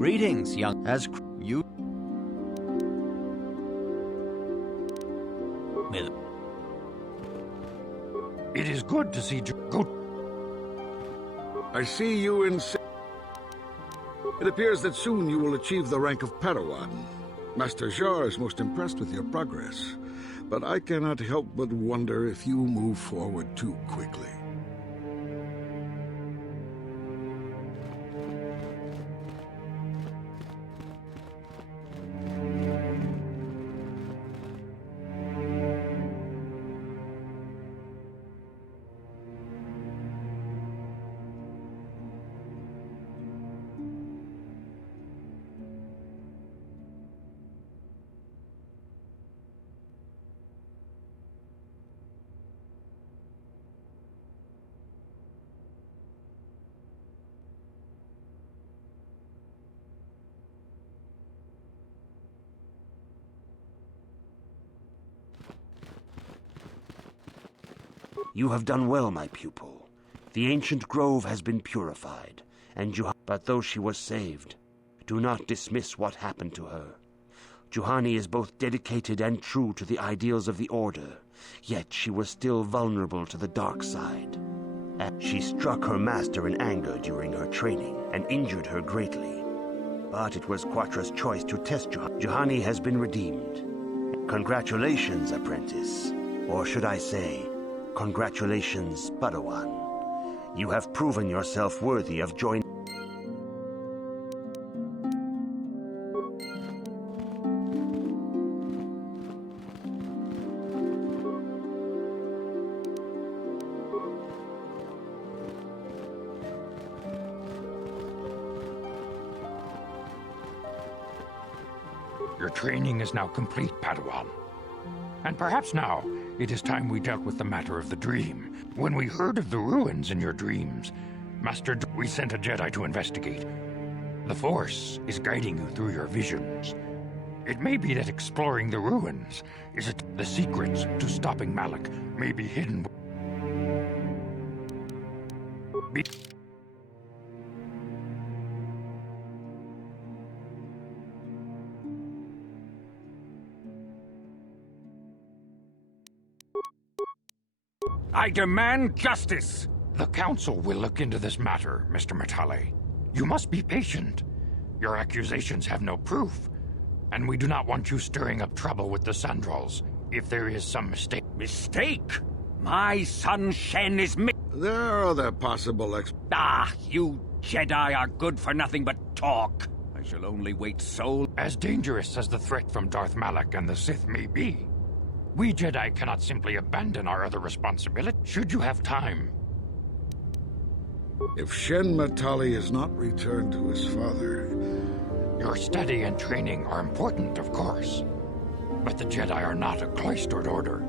Greetings, young. You. It is good to see you. Good. I see you in... It appears that soon you will achieve the rank of Padawan. Master Jar is most impressed with your progress, but I cannot help but wonder if you move forward too quickly. You have done well, my pupil. The ancient grove has been purified, and but though she was saved, do not dismiss what happened to her. Juhani is both dedicated and true to the ideals of the Order, yet she was still vulnerable to the dark side. She struck her master in anger during her training, and injured her greatly. But it was Quatra's choice to test Juhani. Juhani has been redeemed. Congratulations, apprentice. Or should I say, congratulations, Padawan. You have proven yourself worthy of joining. Your training is now complete, Padawan. And perhaps now, it is time we dealt with the matter of the dream. When we heard of the ruins in your dreams, we sent a Jedi to investigate. The Force is guiding you through your visions. It may be that exploring the ruins is the secrets to stopping Malak may be hidden. I demand justice! The Council will look into this matter, Mr. Matale. You must be patient. Your accusations have no proof, and we do not want you stirring up trouble with the Scoundrels if there is some mistake. Mistake? My son Shen is There are other possible you Jedi are good for nothing but talk. I shall only wait so... As dangerous as the threat from Darth Malak and the Sith may be, we Jedi cannot simply abandon our other responsibility. Should you have time. If Shen Matali is not returned to his father... Your study and training are important, of course. But the Jedi are not a cloistered order.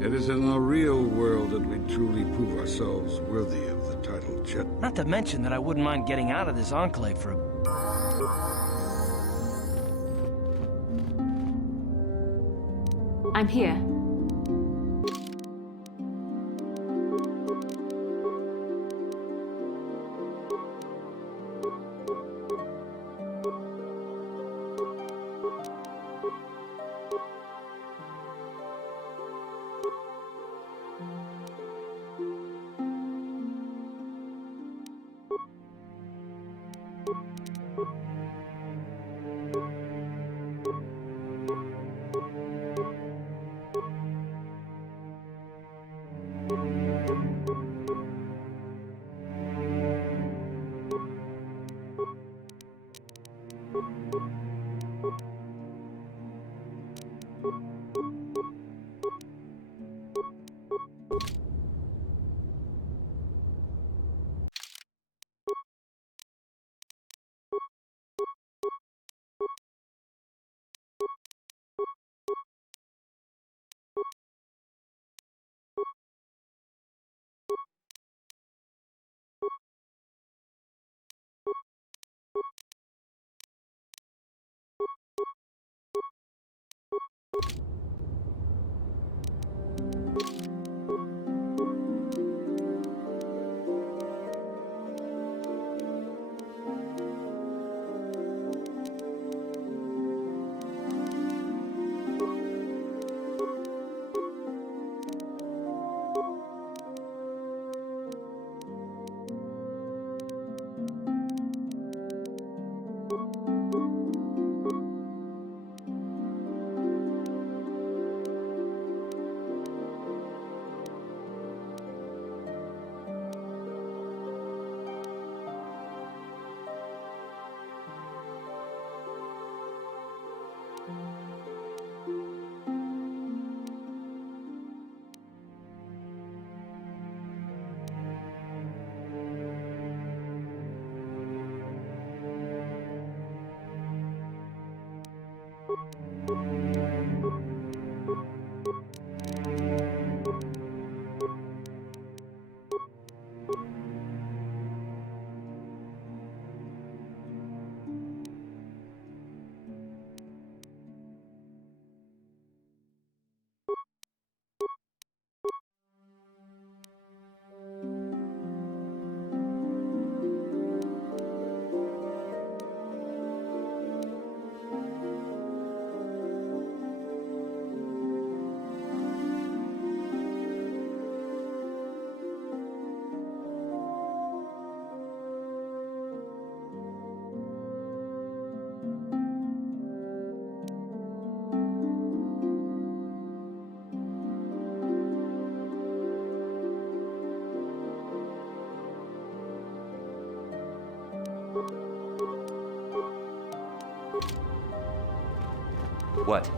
It is in the real world that we truly prove ourselves worthy of the title Jedi. Not to mention that I wouldn't mind getting out of this enclave for a... I'm here. What?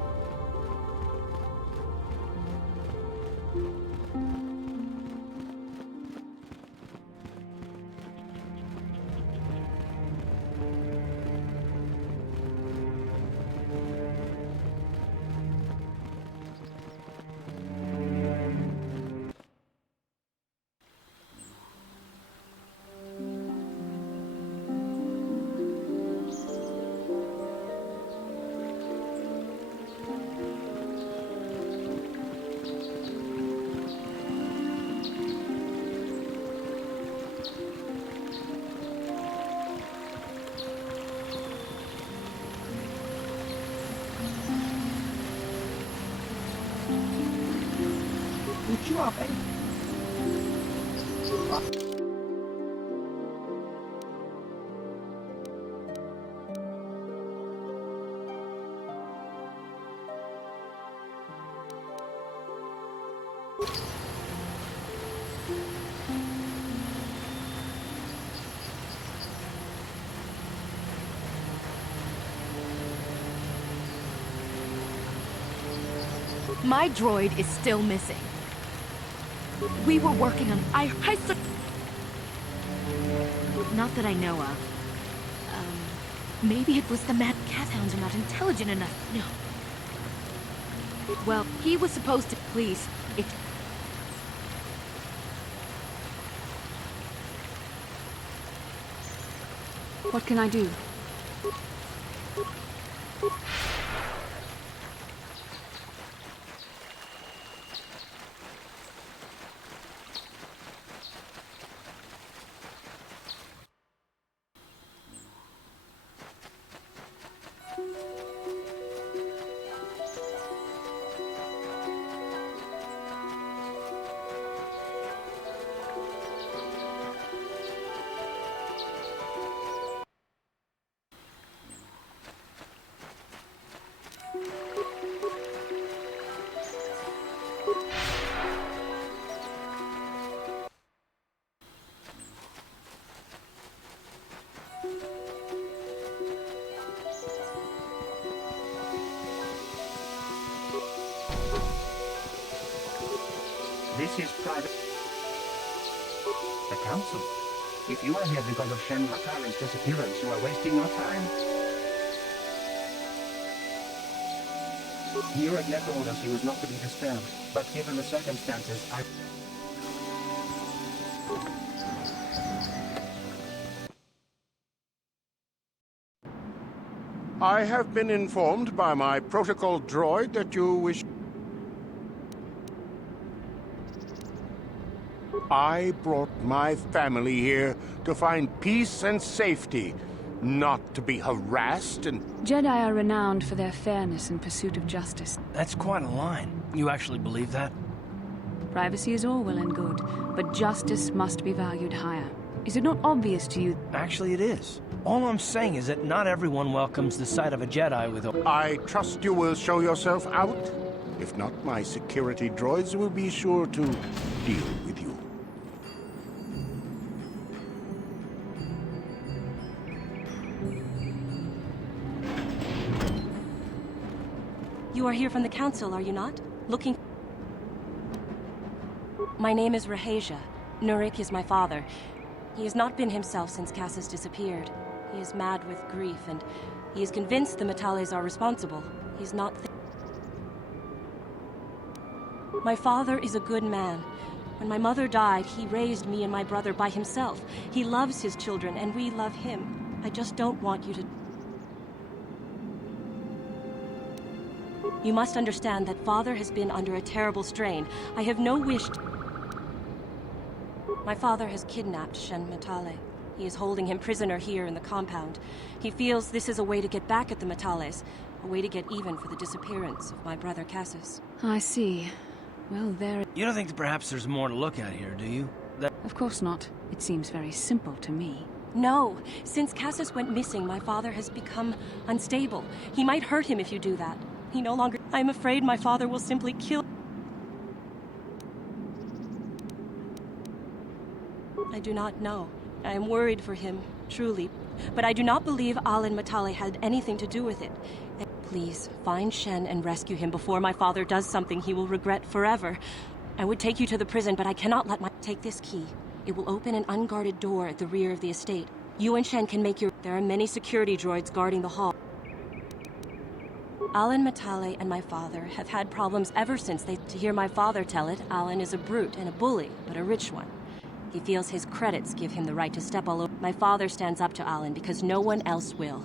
Put you up, eh? My droid is still missing. We were working on... Not that I know of. Maybe it was the mad cat-hounds are not intelligent enough. No. Well, he was supposed to... Please, it... What can I do? This is private. The Council. If you are here because of Shen Matari's disappearance, you are wasting your time. Yuragnet told us he was not to be disturbed, but given the circumstances, I have been informed by my protocol droid that you wish... I brought my family here to find peace and safety, not to be harassed and... Jedi are renowned for their fairness in pursuit of justice. That's quite a line. You actually believe that? Privacy is all well and good, but justice must be valued higher. Is it not obvious to you? Actually, it is. All I'm saying is that not everyone welcomes the sight of a Jedi with a... I trust you will show yourself out. If not, my security droids will be sure to deal with you. You are here from the Council, are you not? Looking... My name is Rahasia. Nurik is my father. He has not been himself since Cass has disappeared. He is mad with grief, and he is convinced the Metales are responsible. He's not. My father is a good man. When my mother died, he raised me and my brother by himself. He loves his children, and we love him. I just don't want you to... You must understand that Father has been under a terrible strain. I have no wish to... My father has kidnapped Shen Matale. He is holding him prisoner here in the compound. He feels this is a way to get back at the Matales, a way to get even for the disappearance of my brother Cassus. I see. Well, there... You don't think that perhaps there's more to look at here, do you? Of course not. It seems very simple to me. No. Since Cassus went missing, my father has become unstable. He might hurt him if you do that. He no longer... I'm afraid my father will simply kill... I do not know. I am worried for him, truly. But I do not believe Alan Matale had anything to do with it. Please, find Shen and rescue him before my father does something he will regret forever. I would take you to the prison, but I cannot let my... Take this key. It will open an unguarded door at the rear of the estate. You and Shen can make your... There are many security droids guarding the hall. Alan Matale and my father have had problems ever since they... To hear my father tell it, Alan is a brute and a bully, but a rich one. He feels his credits give him the right to step all over. My father stands up to Alan because no one else will.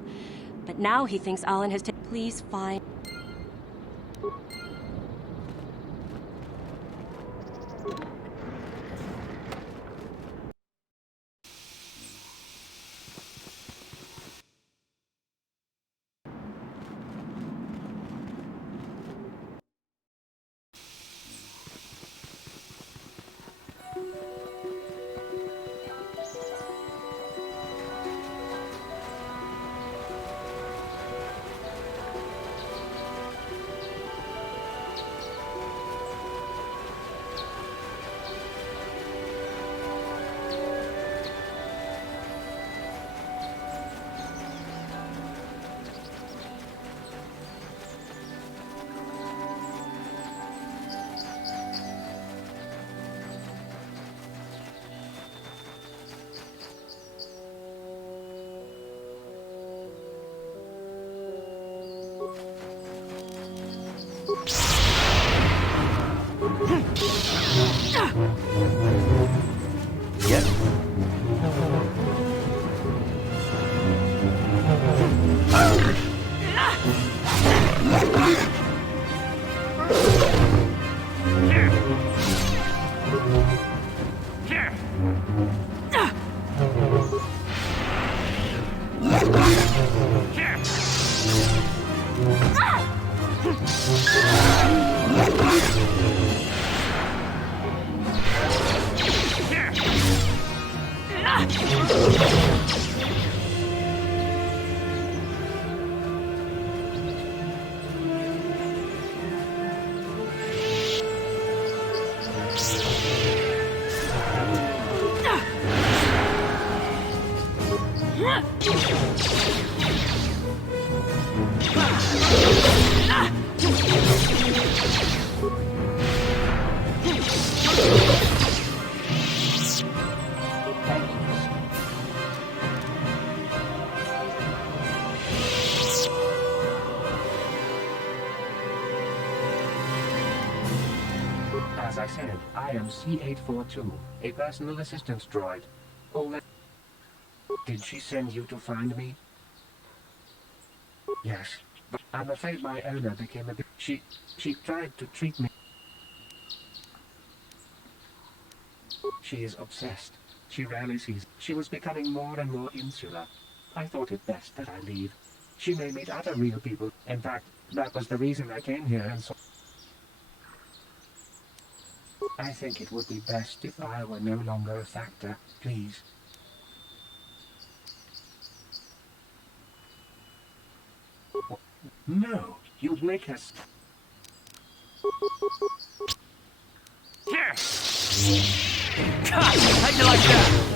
But now he thinks Alan has taken... Please find... As I said, I am C-842, a personal assistance droid. Did she send you to find me? Yes, but I'm afraid my owner became a bit... She tried to treat me. She is obsessed. She rarely sees. She was becoming more and more insular. I thought it best that I leave. She may meet other real people. In fact, that was the reason I came here and so... I think it would be best if I were no longer a factor, please. No, you'd make us... Yes! God, how'd you like that?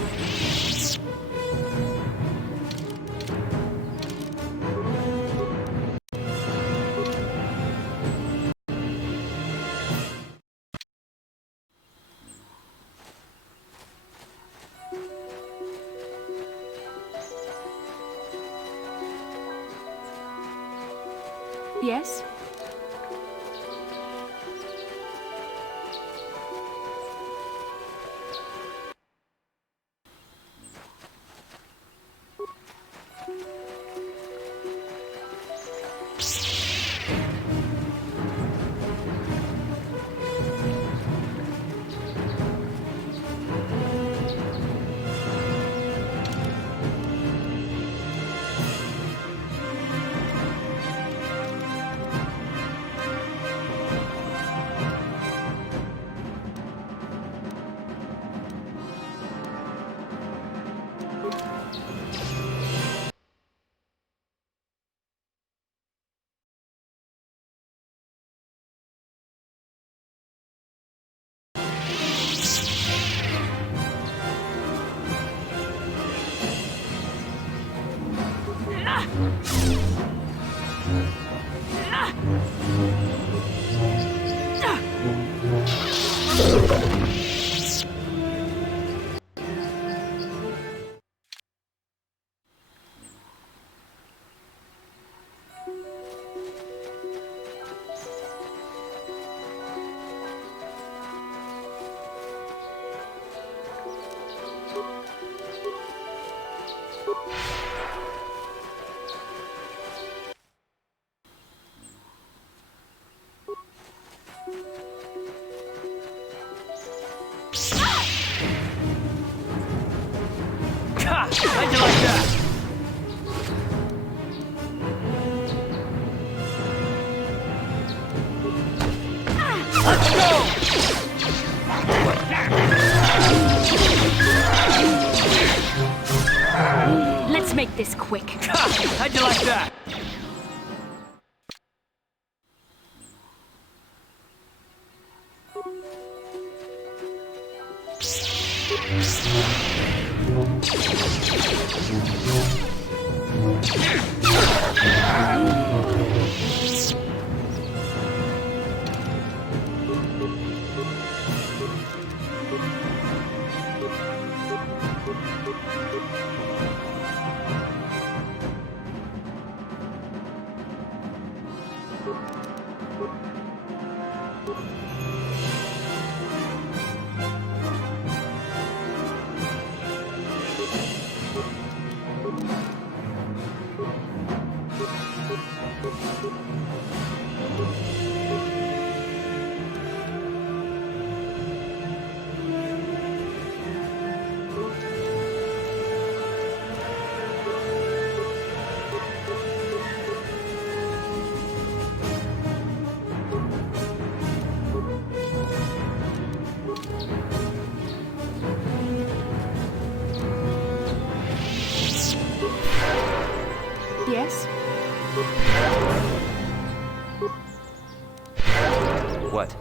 Yes? How'd you like that? Let's go! Let's make this quick. How'd you like that? Yes? What?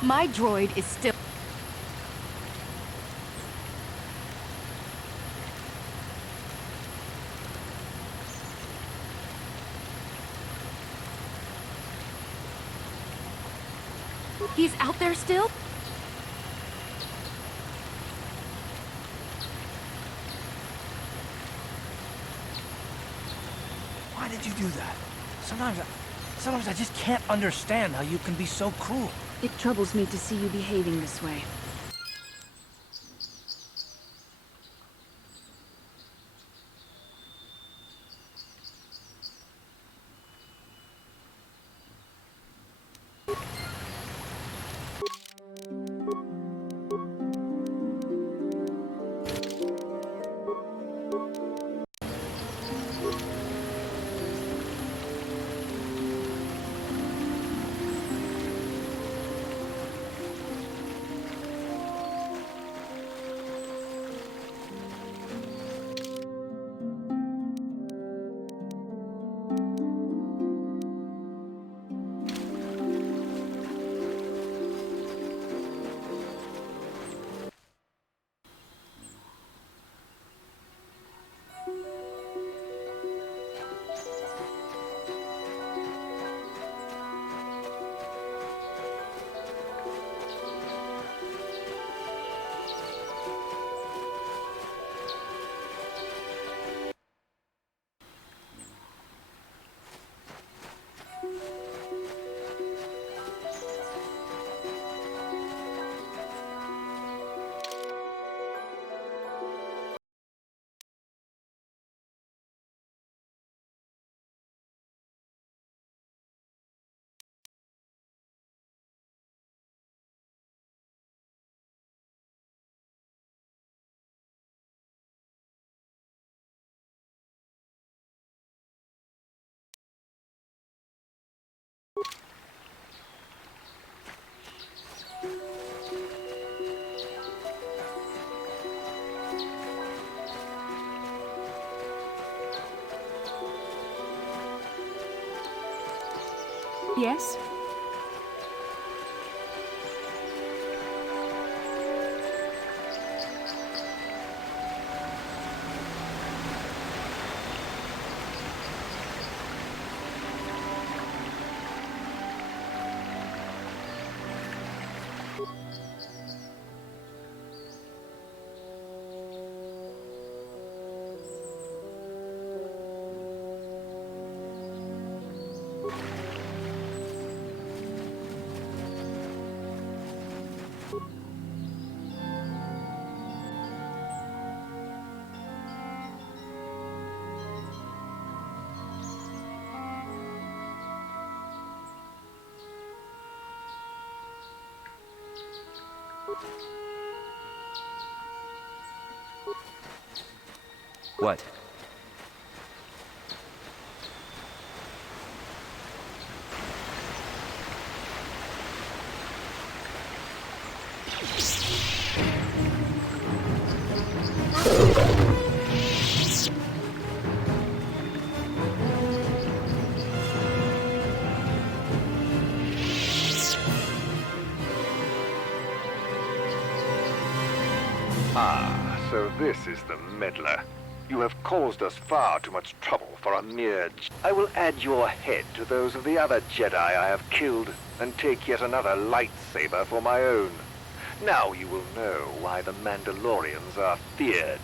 My droid is still... He's out there still? Why did you do that? Sometimes I just can't understand how you can be so cruel. It troubles me to see you behaving this way. Yes? What? Ah, so this is the meddler. You have caused us far too much trouble for a mere... I will add your head to those of the other Jedi I have killed, and take yet another lightsaber for my own. Now you will know why the Mandalorians are feared.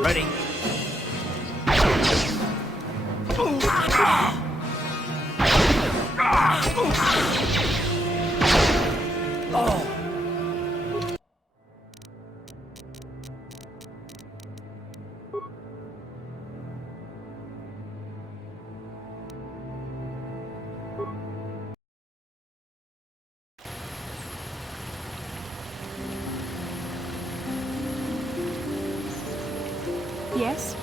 Ready? Oh. Yes?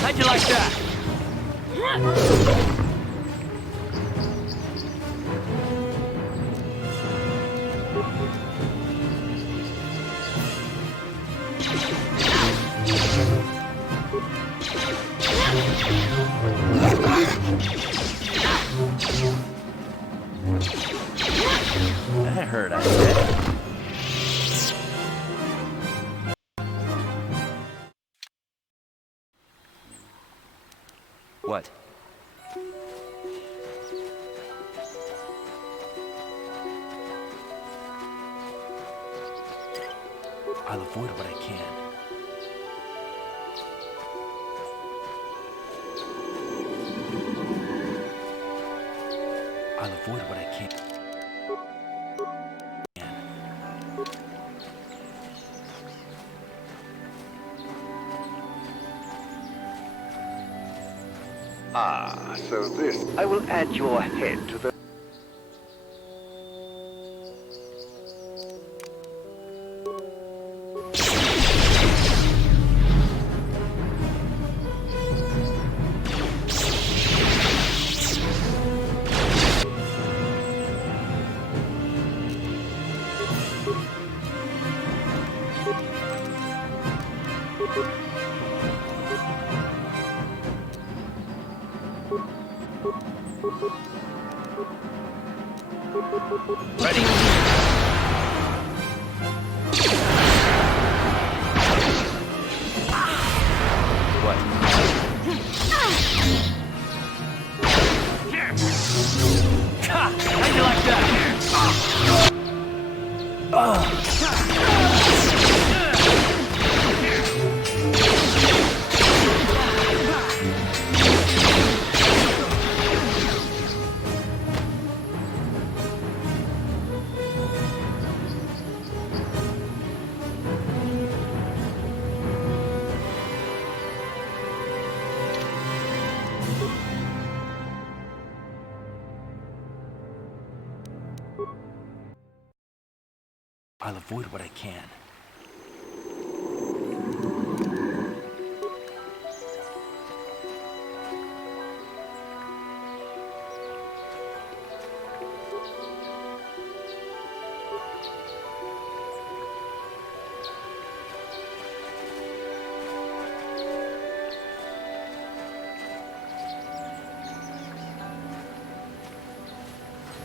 How'd you like that? That hurt, I bet. What? I'll avoid what I can. I'll avoid what I can. Ah, so this... I will add your head to the... Ready? What? Ha! How'd you like that? I'll avoid what I can.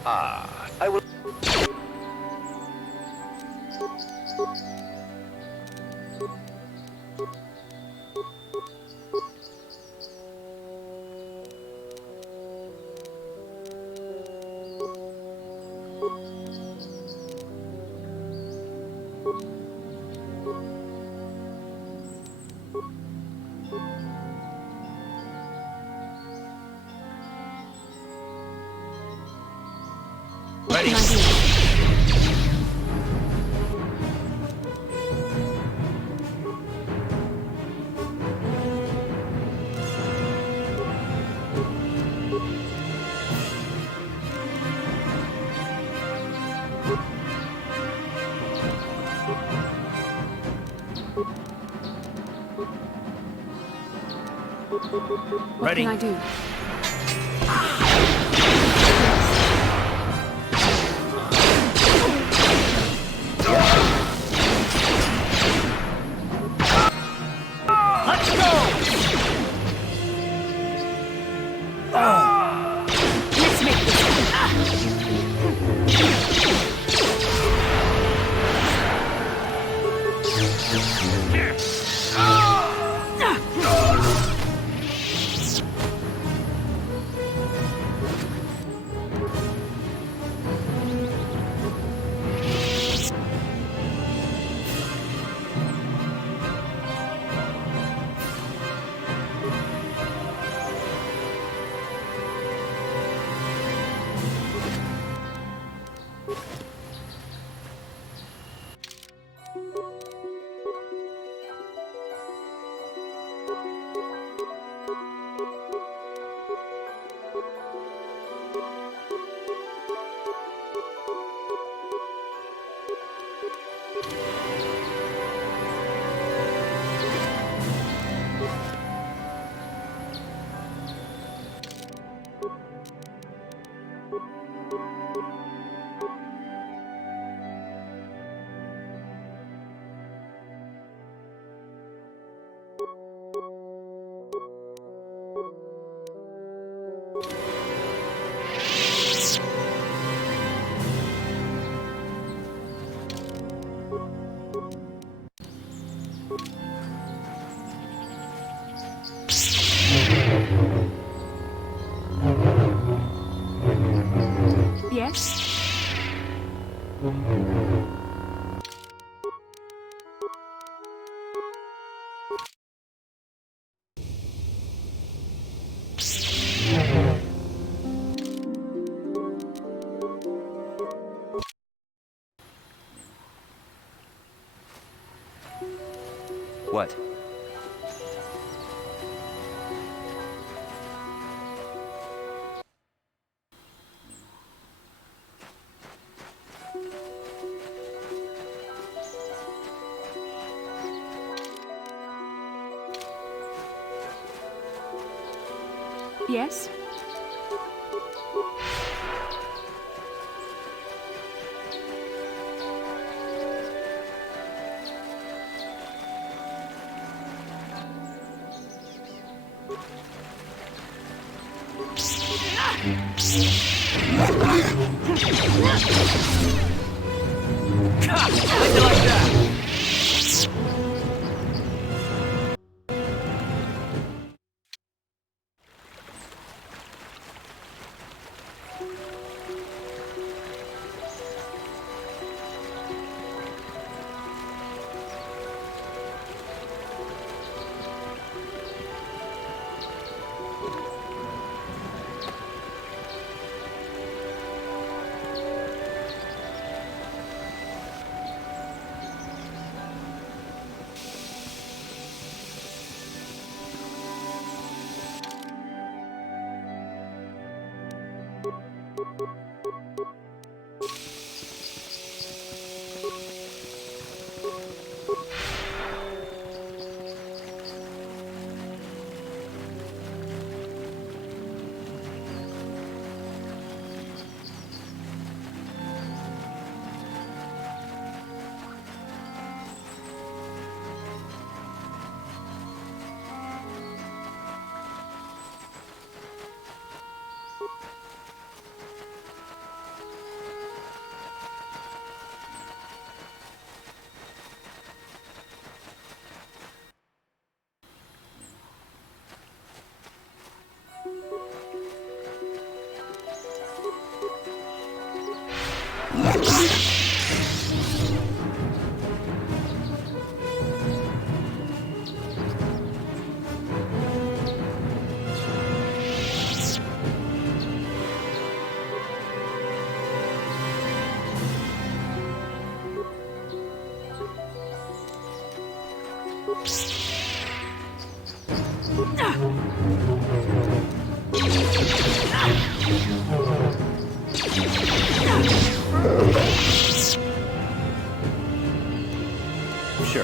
Ah, I will... Ready? What Ready? can I do? Let's go! Let's make this. Yes? What? Yes? Sure.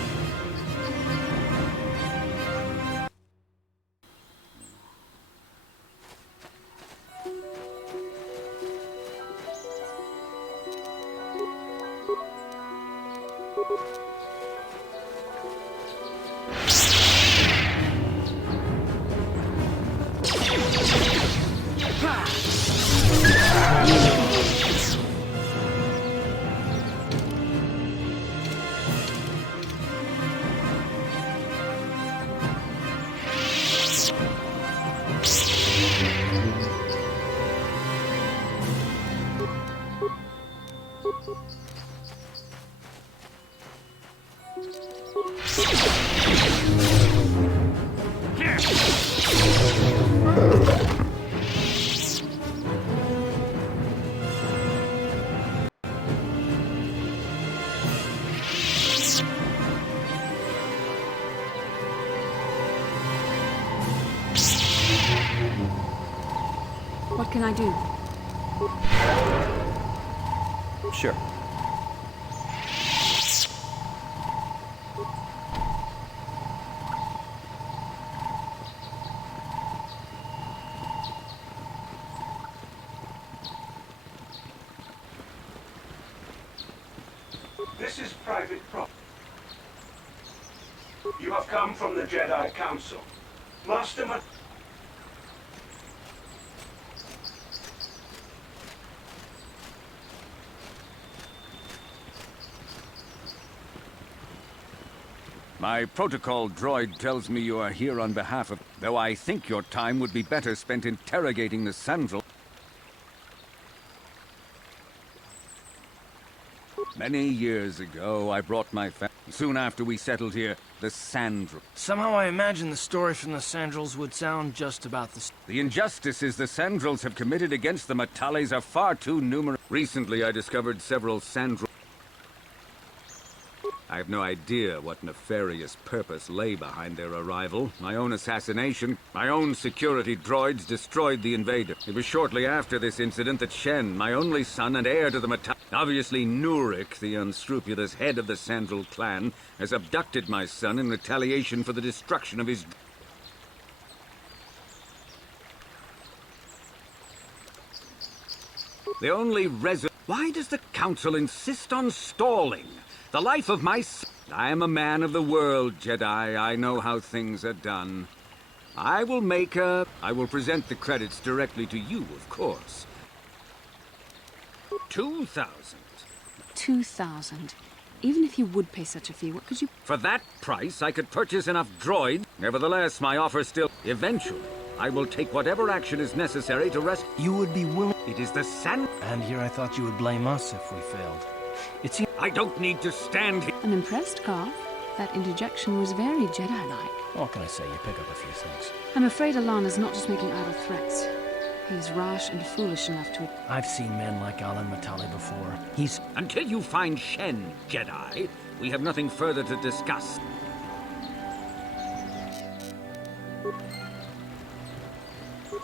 What can I do? Sure. This is private property. You have come from the Jedi Council. Master My protocol droid tells me you are here on behalf of... Though I think your time would be better spent interrogating the Scoundrel. Many years ago, I brought my family. Soon after we settled here, the Scoundrel. Somehow I imagine the story from the Scoundrels would sound just about the... The injustices the Scoundrels have committed against the Matales are far too numerous. Recently, I discovered several Scoundrels. I have no idea what nefarious purpose lay behind their arrival. My own assassination, my own security droids destroyed the invader. It was shortly after this incident that Shen, my only son and heir to the Matale, obviously Nurik, the unscrupulous head of the Scoundrel clan, has abducted my son in retaliation for the destruction of his... The only Why does the Council insist on stalling? The life of my I am a man of the world, Jedi. I know how things are done. I will present the credits directly to you, of course. 2,000. 2,000. Even if you would pay such a fee, what could you... For that price, I could purchase enough droids. Nevertheless, my offer still... Eventually, I will take whatever action is necessary to rescue... You would be willing... It is the sand... And here I thought you would blame us if we failed. It seems... I don't need to stand here... I'm impressed, Carl. That interjection was very Jedi-like. What can I say? You pick up a few things. I'm afraid Alana's not just making idle threats. He is rash and foolish enough to... I've seen men like Alan Matali before. He's... Until you find Shen, Jedi, we have nothing further to discuss.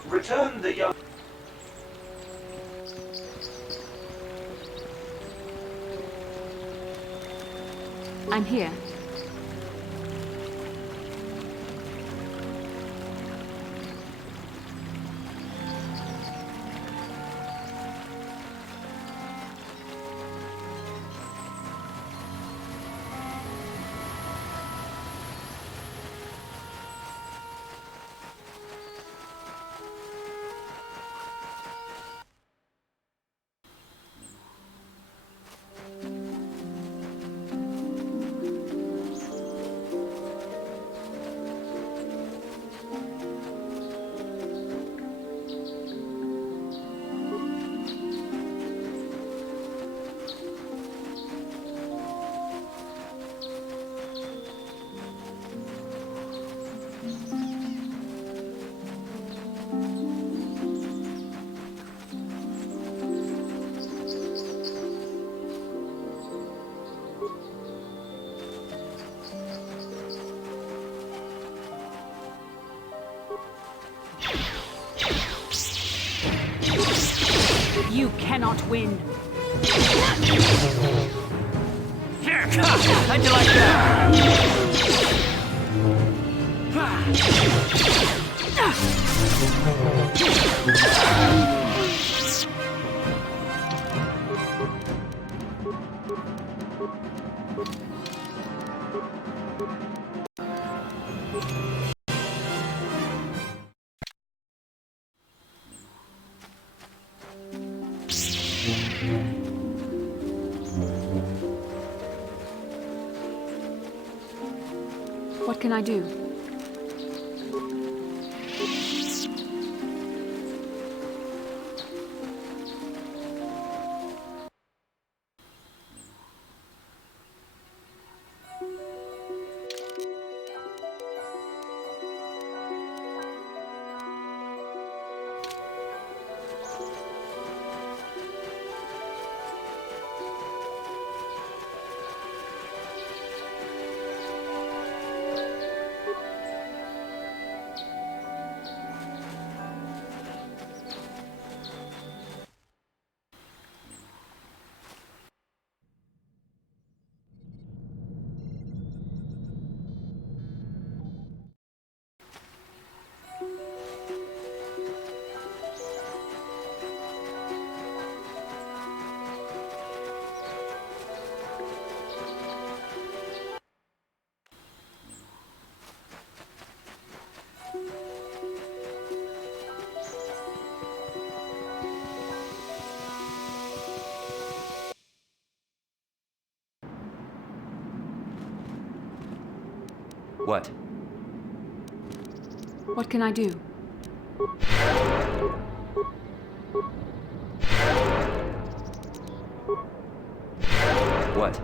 Return the young... I'm here. You cannot win. Here! How'd you like that? What can I do? What? What can I do? What?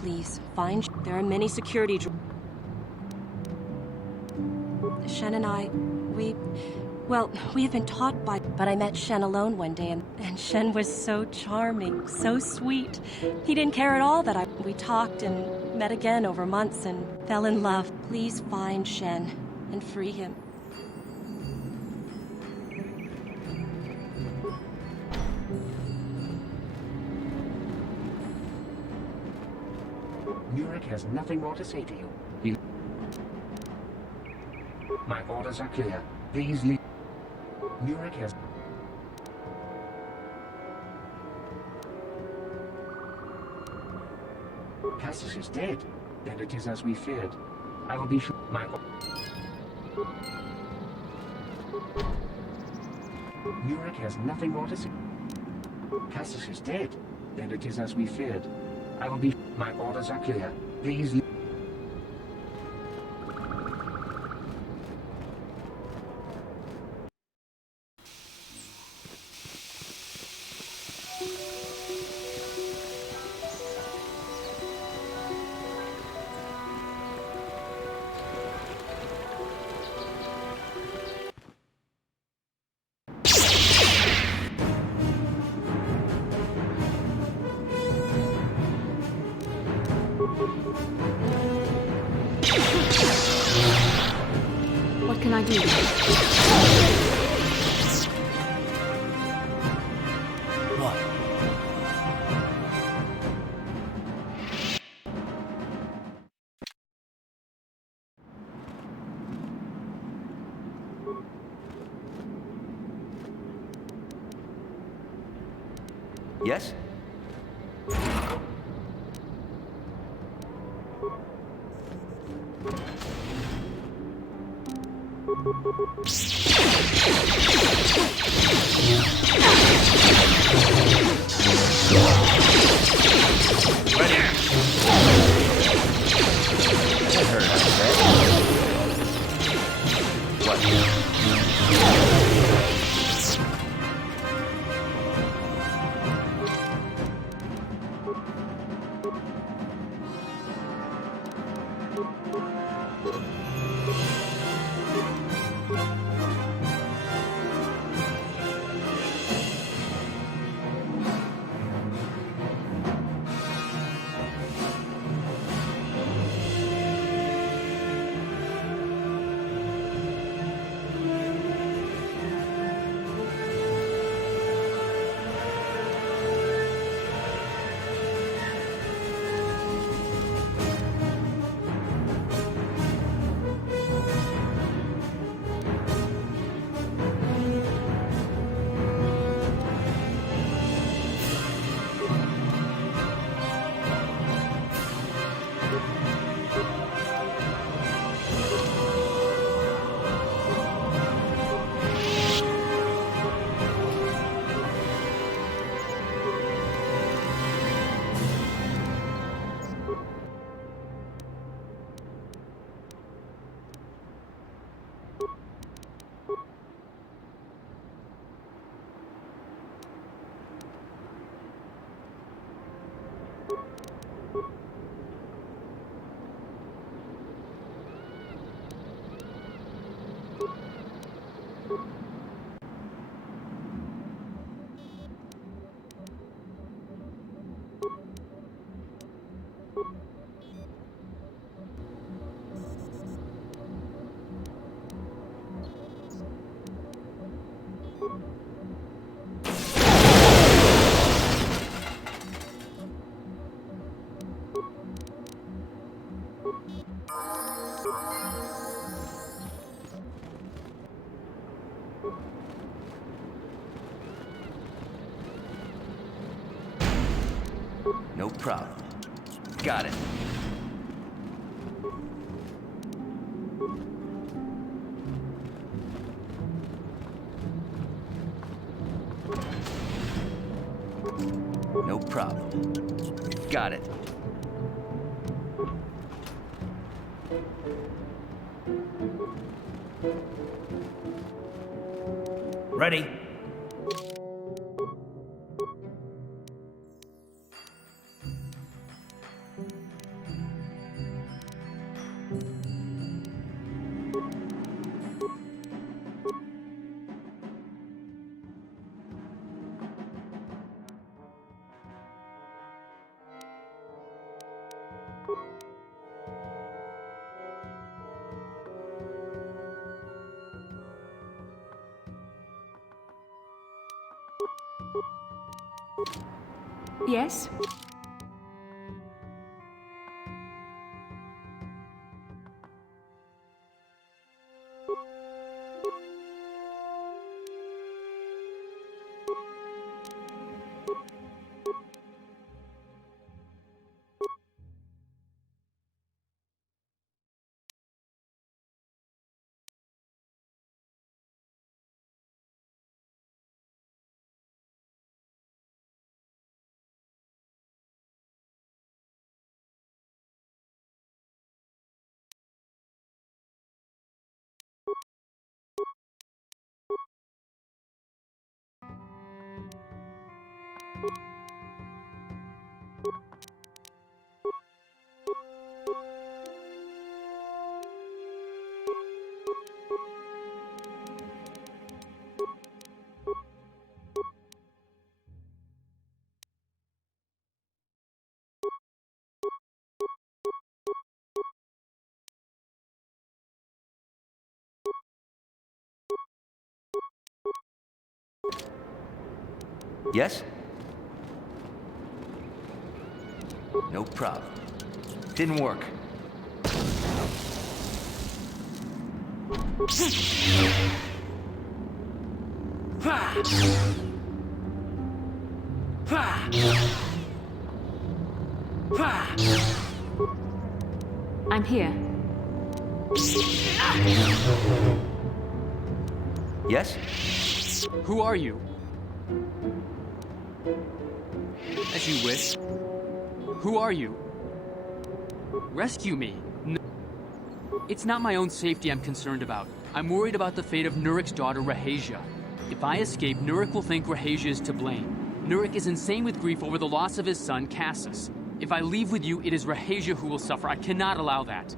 Please, find... There are many security... Shen and I, well, we have been taught by... But I met Shen alone one day, and Shen was so charming, so sweet. He didn't care at all that We talked and met again over months and fell in love. Please find Shen and free him. Nurek has nothing more to say to you. My orders are clear. Please leave. Murik has... Cassus is dead. Then it is as we feared. I will be sure... My... Murik has nothing more to say. Cassus is dead. Then it is as we feared. I will be... My orders are clear. Please... What can I do? What? Yes? That hurt, I bet. No problem. Got it. No problem. Got it. Ready. Yes? Yes? No problem. Didn't work. I'm here. Yes? Who are you? As you wish. Who are you? Rescue me. It's not my own safety I'm concerned about. I'm worried about the fate of Nurik's daughter, Rahasia. If I escape, Nurik will think Rahasia is to blame. Nurik is insane with grief over the loss of his son, Cassus. If I leave with you, it is Rahasia who will suffer. I cannot allow that.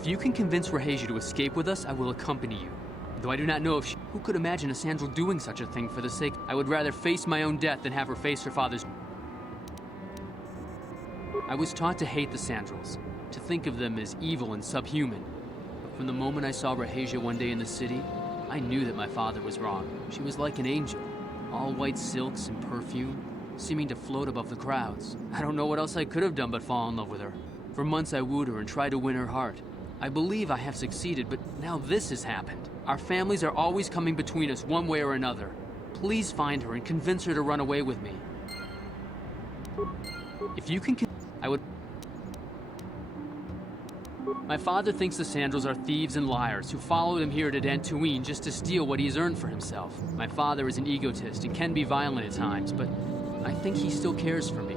If you can convince Rahasia to escape with us, I will accompany you. Though I do not know if she... Who could imagine a Scoundrel doing such a thing for the sake... I would rather face my own death than have her face her father's... I was taught to hate the Scoundrels, to think of them as evil and subhuman. But from the moment I saw Rahasia one day in the city, I knew that my father was wrong. She was like an angel, all white silks and perfume, seeming to float above the crowds. I don't know what else I could have done but fall in love with her. For months I wooed her and tried to win her heart. I believe I have succeeded, but now this has happened. Our families are always coming between us one way or another. Please find her and convince her to run away with me. If you can, I would... My father thinks the Scoundrels are thieves and liars who followed him here to Dantooine just to steal what he has earned for himself. My father is an egotist and can be violent at times, but I think he still cares for me.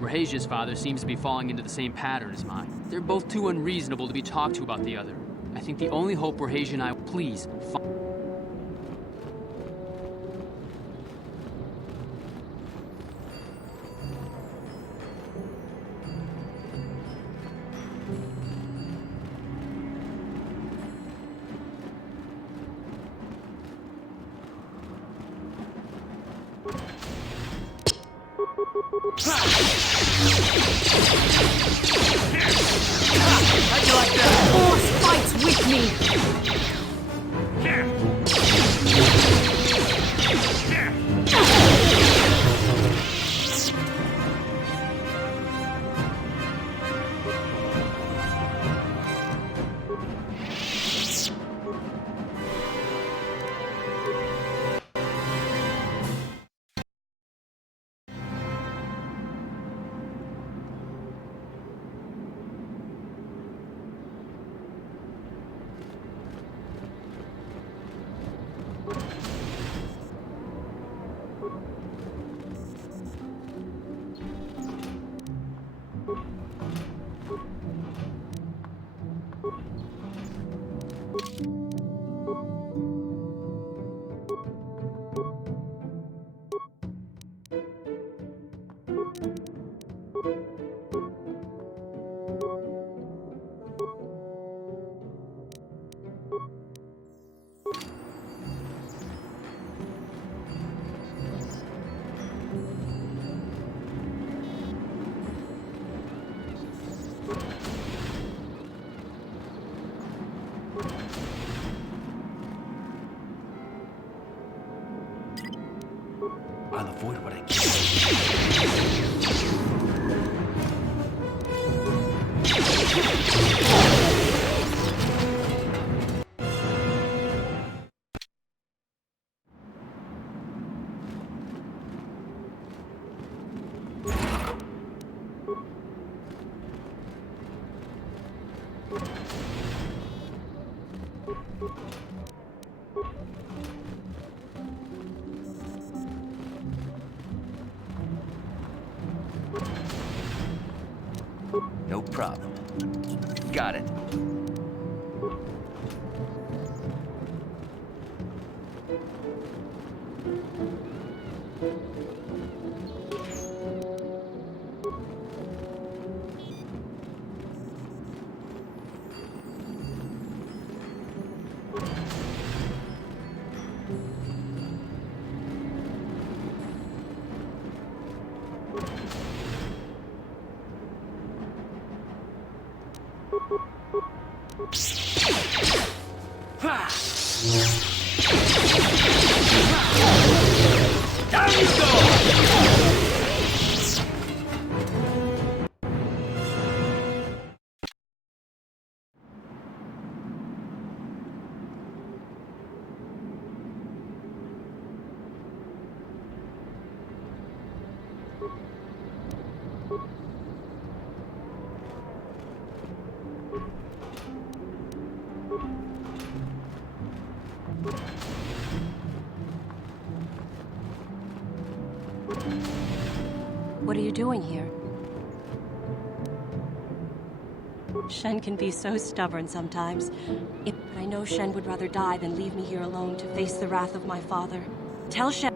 Rahasia's father seems to be falling into the same pattern as mine. They're both too unreasonable to be talked to about the other. I think the only hope Rahasia and I... Please, How'd you like that? Force fights with me! I'll avoid what I No problem. Got it. What are you doing here? Shen can be so stubborn sometimes. But I know Shen would rather die than leave me here alone to face the wrath of my father. Tell Shen...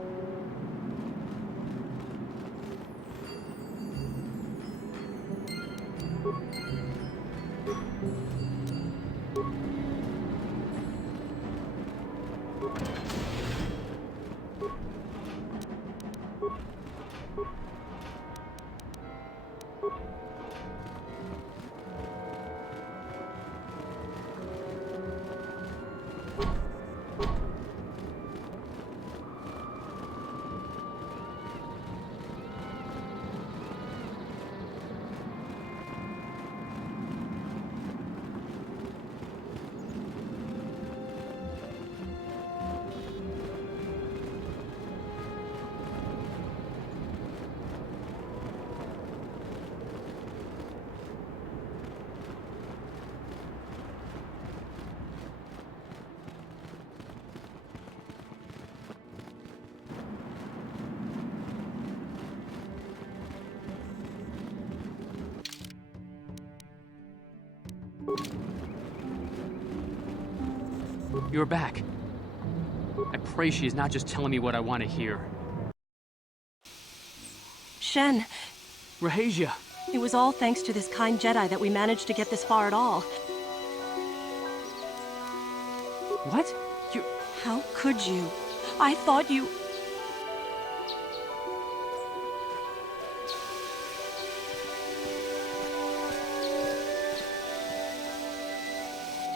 You're back. I pray she is not just telling me what I want to hear. Shen! Rahasia! It was all thanks to this kind Jedi that we managed to get this far at all. What? You... How could you? I thought you...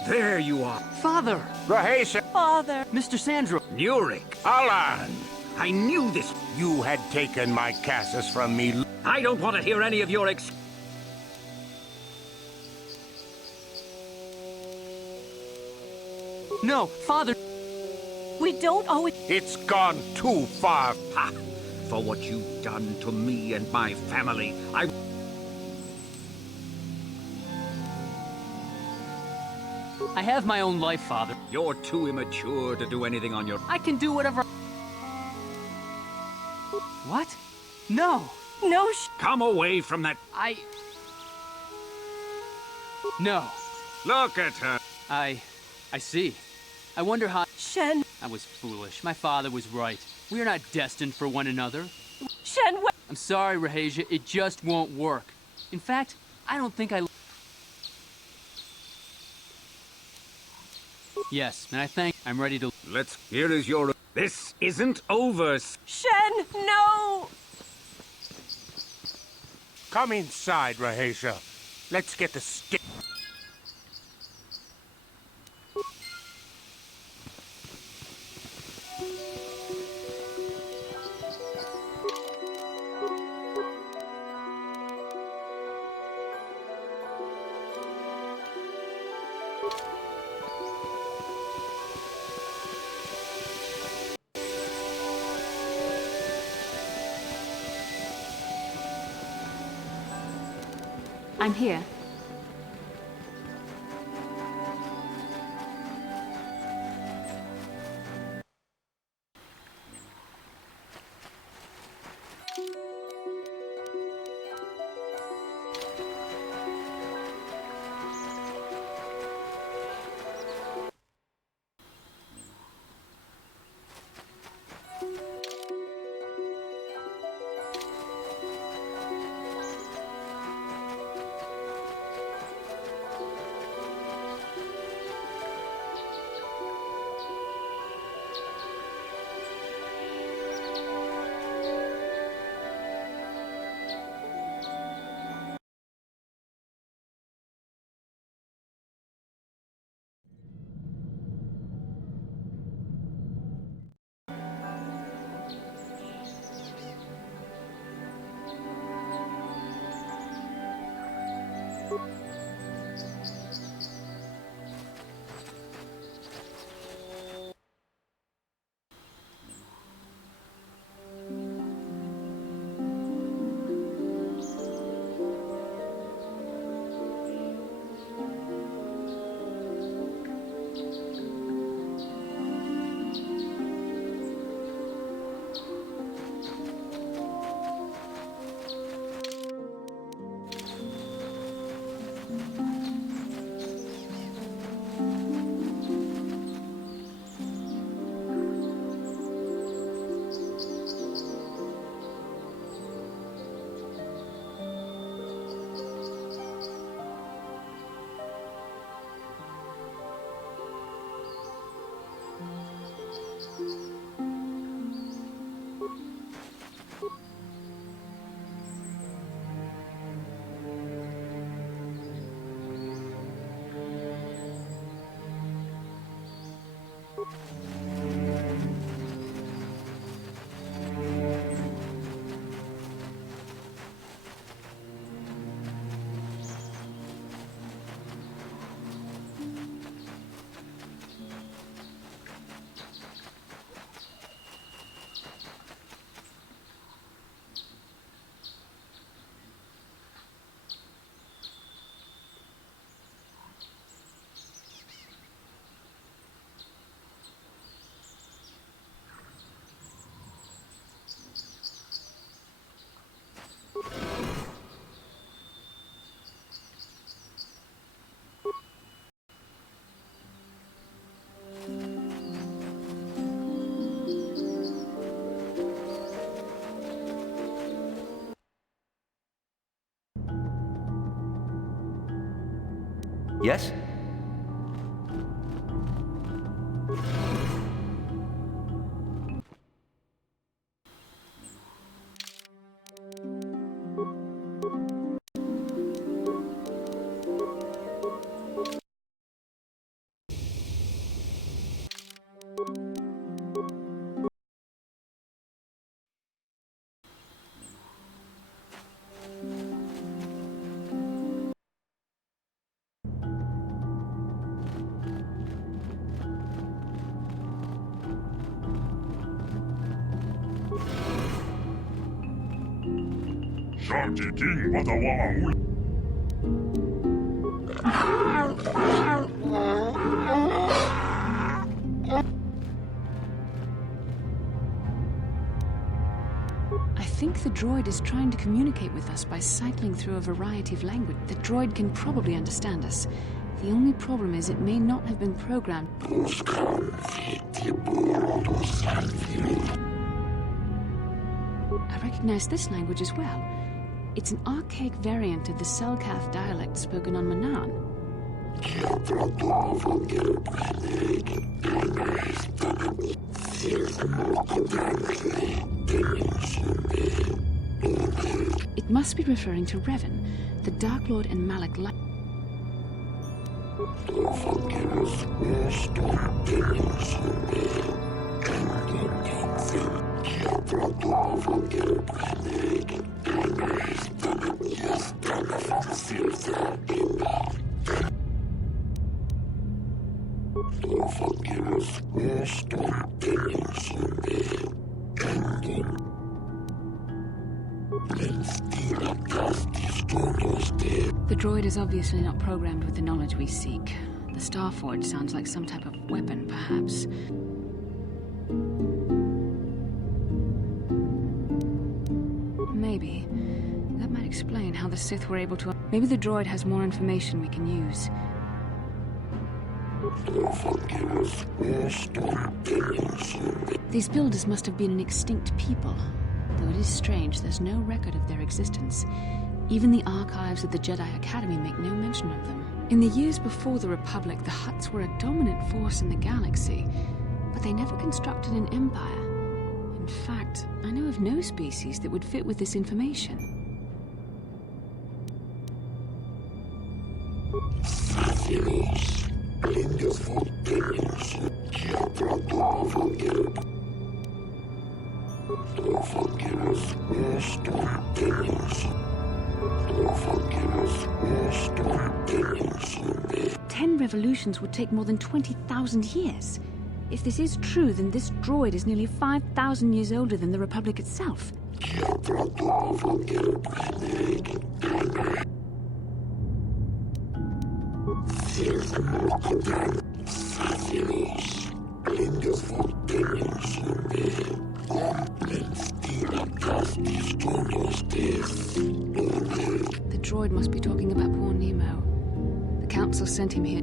There you are. Father! Rahasia! Father! Mr. Sandro! Nurik! Alan! I knew this. You had taken my Cassus from me. I don't want to hear any of your No, Father! We don't owe it... It's gone too far. Ha! For what you've done to me and my family, I have my own life, Father. You're too immature to do anything on your... I can do whatever... What? No! No, Come away from that... No. Look at her. I see. I wonder how... Shen! I was foolish. My father was right. We are not destined for one another. Shen, I'm sorry, Rahasia. It just won't work. In fact, I don't think I... Yes, and I think I'm ready to... Here is your... This isn't over. Shen, no! Come inside, Rahasia. Let's get the stick. I'm here. Yes? I think the droid is trying to communicate with us by cycling through a variety of language. The droid can probably understand us. The only problem is it may not have been programmed. I recognize this language as well. It's an archaic variant of the Selkath dialect spoken on Manan. It must be referring to Revan, the Dark Lord and Malak Light. The droid is obviously not programmed with the knowledge we seek. The Starforge sounds like some type of weapon, perhaps. Maybe. That might explain how the Sith were able to... Maybe the droid has more information we can use. These builders must have been an extinct people. Though it is strange, there's no record of their existence. Even the archives of the Jedi Academy make no mention of them. In the years before the Republic, the Hutts were a dominant force in the galaxy, but they never constructed an empire. In fact, I know of no species that would fit with this information. revolutions would take more than 20,000 years. If this is true, then this droid is nearly 5,000 years older than the Republic itself. The droid must be talking about poor Nemo. The Council sent him here.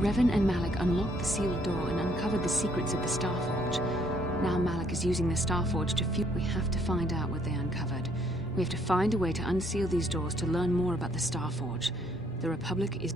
Revan and Malik unlocked the sealed door and uncovered the secrets of the Starforge. Now Malik is using the Starforge to fuel. We have to find out what they uncovered. We have to find a way to unseal these doors to learn more about the Starforge. The Republic is...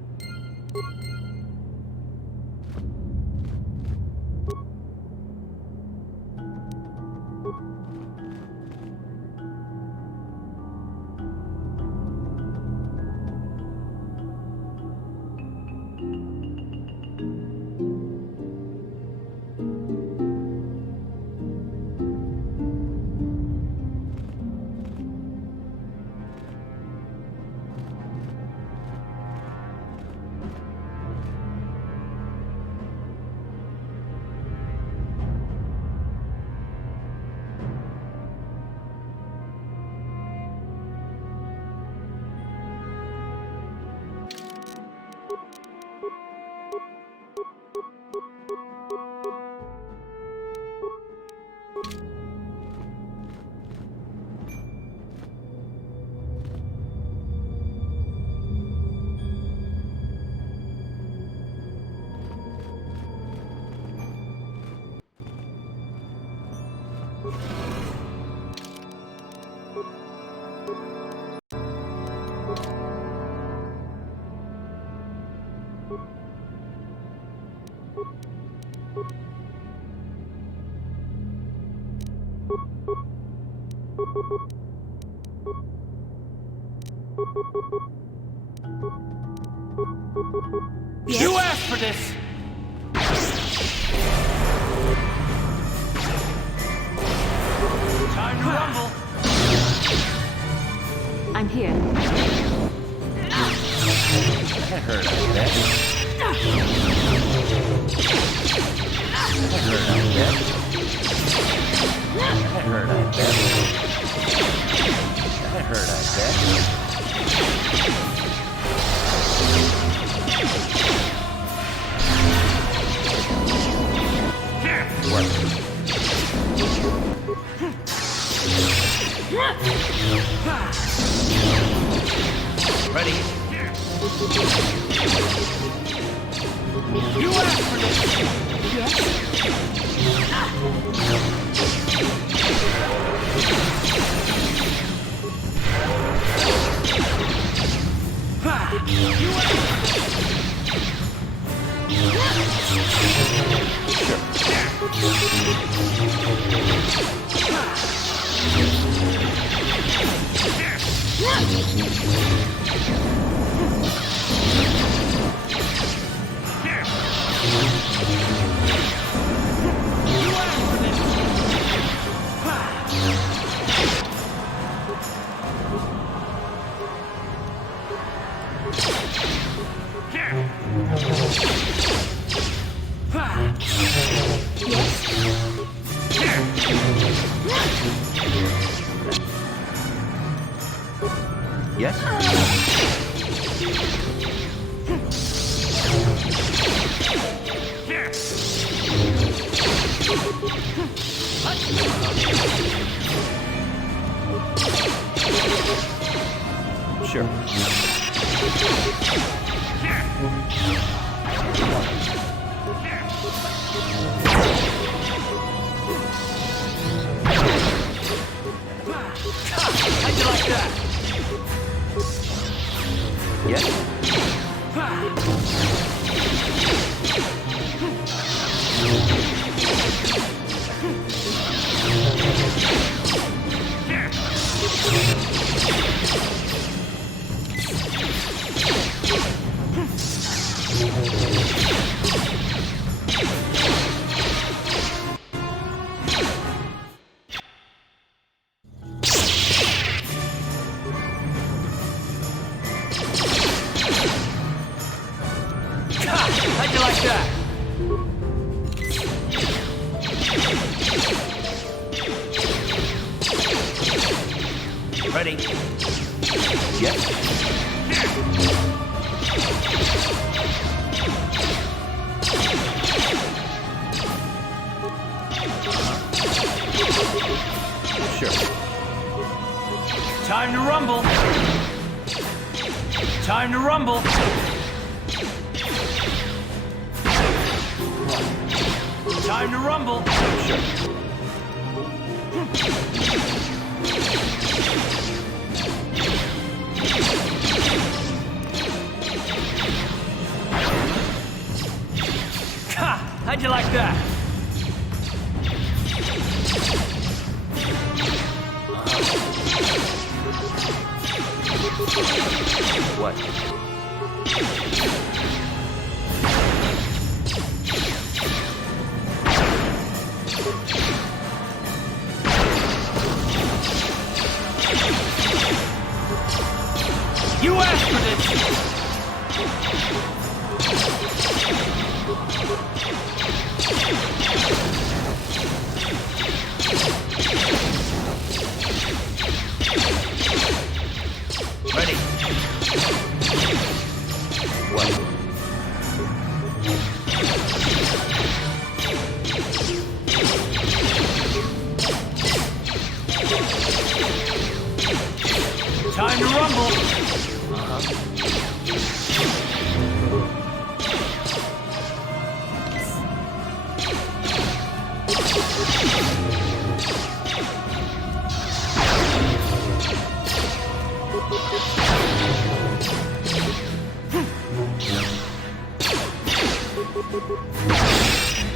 You asked for this! Time to rumble! I'm here. That hurt, I bet. That hurt, I bet. That hurt, I bet. That hurt, I bet. Ready? You asked for this! Yes? Sure. How'd you like that? Yes? How'd you like that? Ready? Yes? Sure. Time to rumble. Time to rumble. Time to rumble. Sure. Ha! How'd you like that? What? You asked for this! Ready? What? Time to rumble.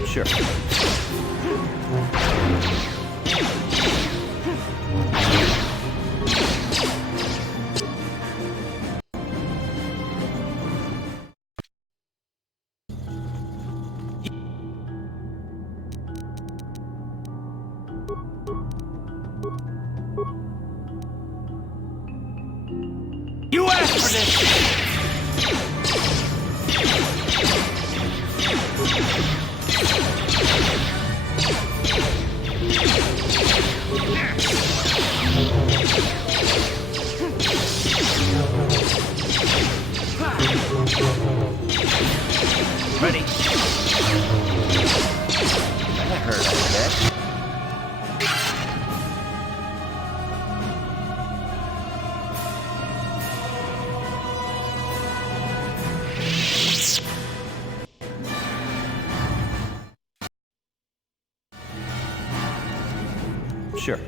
Sure. You asked for this! Ready? That hurt, I bet. Sure.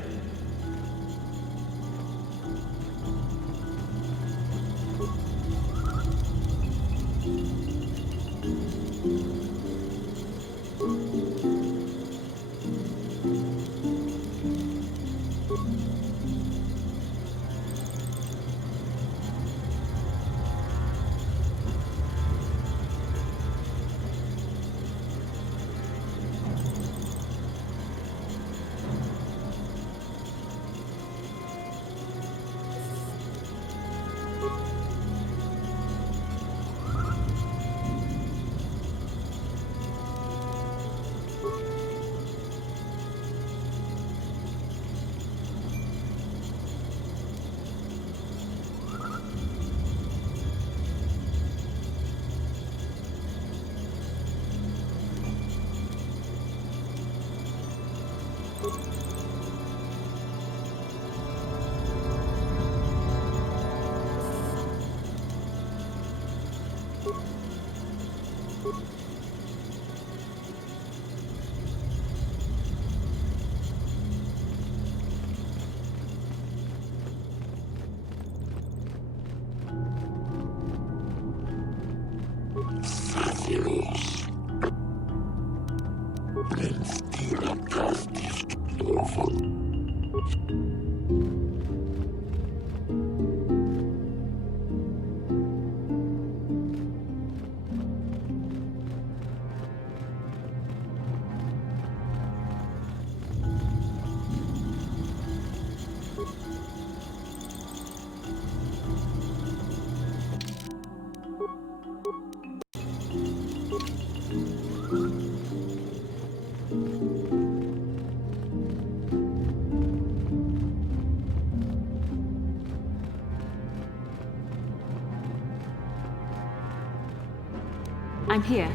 I'm here.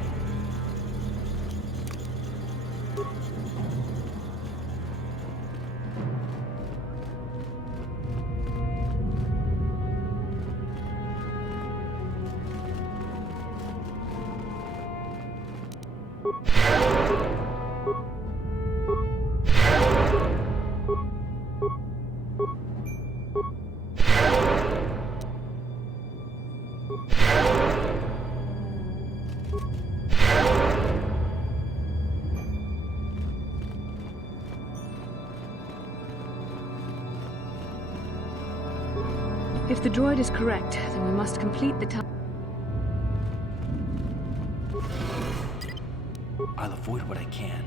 If the droid is correct, then we must complete the task. I'll avoid what I can.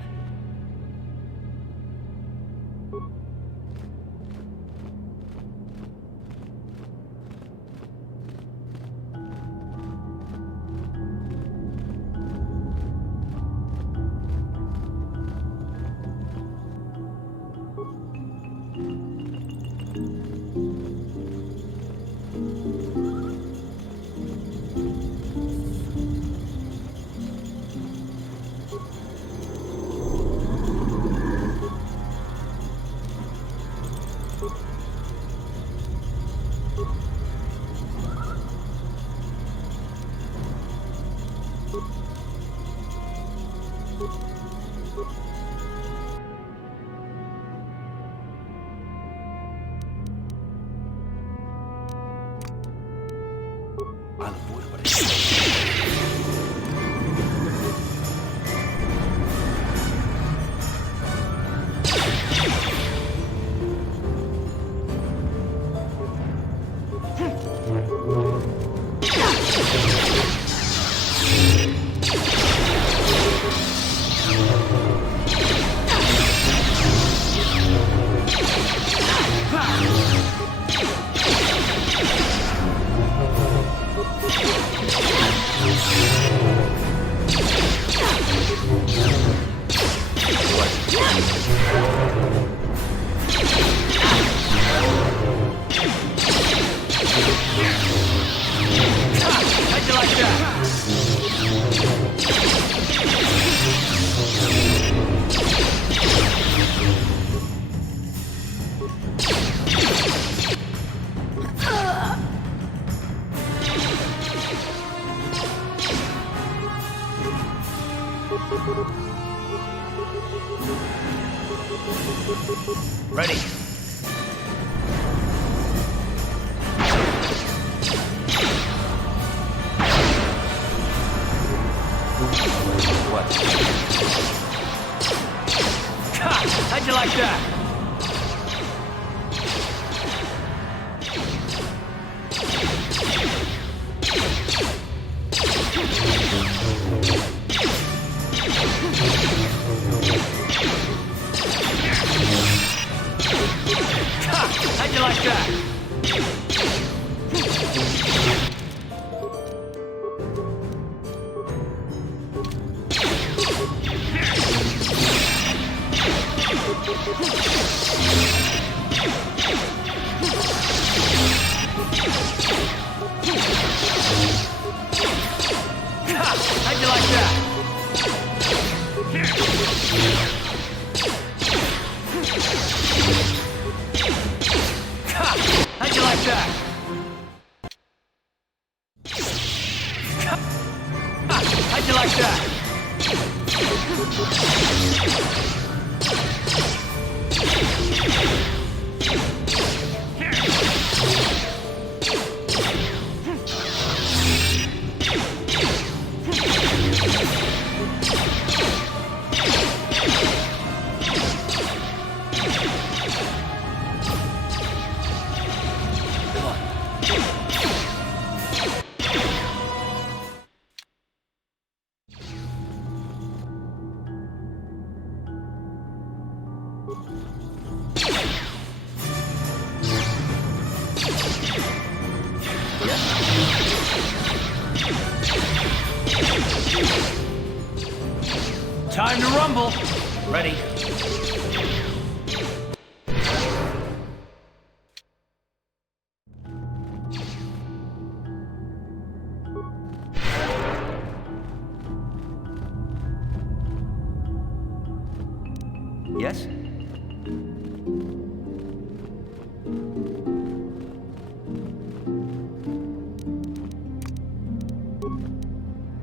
I'll avoid what I can. How'd you like that? Ready. What? How'd you like that? How'd you like that? How'd you like that? How'd you like that? How'd you like that? Time to rumble. Ready. Yes?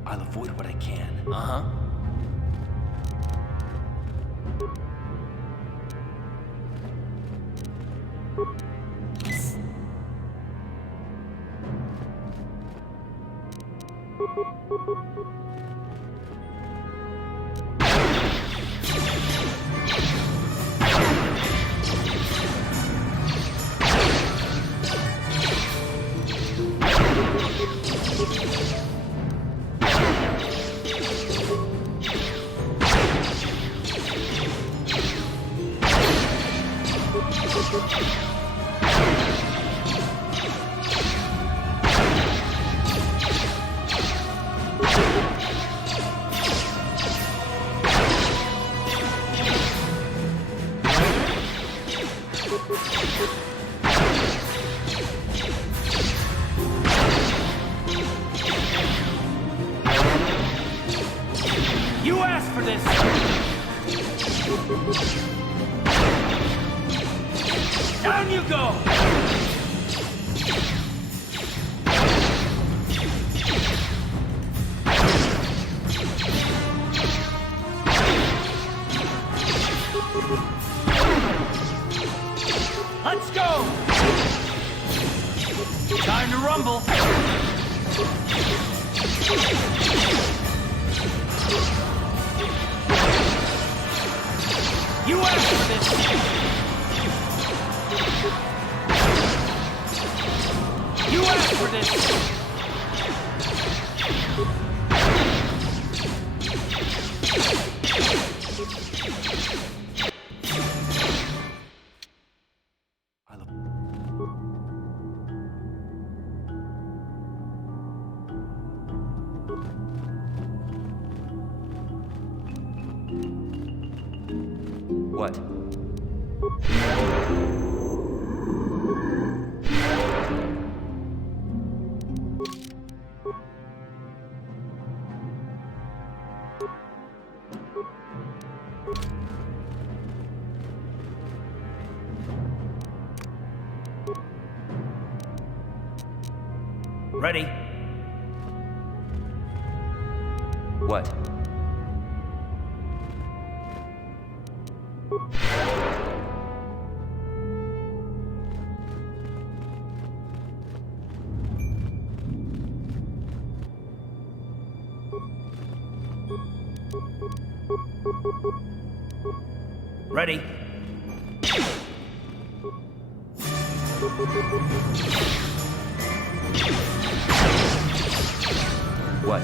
I'll avoid what I can. Uh-huh. You asked for this! Down you go! Let's go! Time to rumble! You asked for this! You asked for this! What? Ready? What? Ready? What?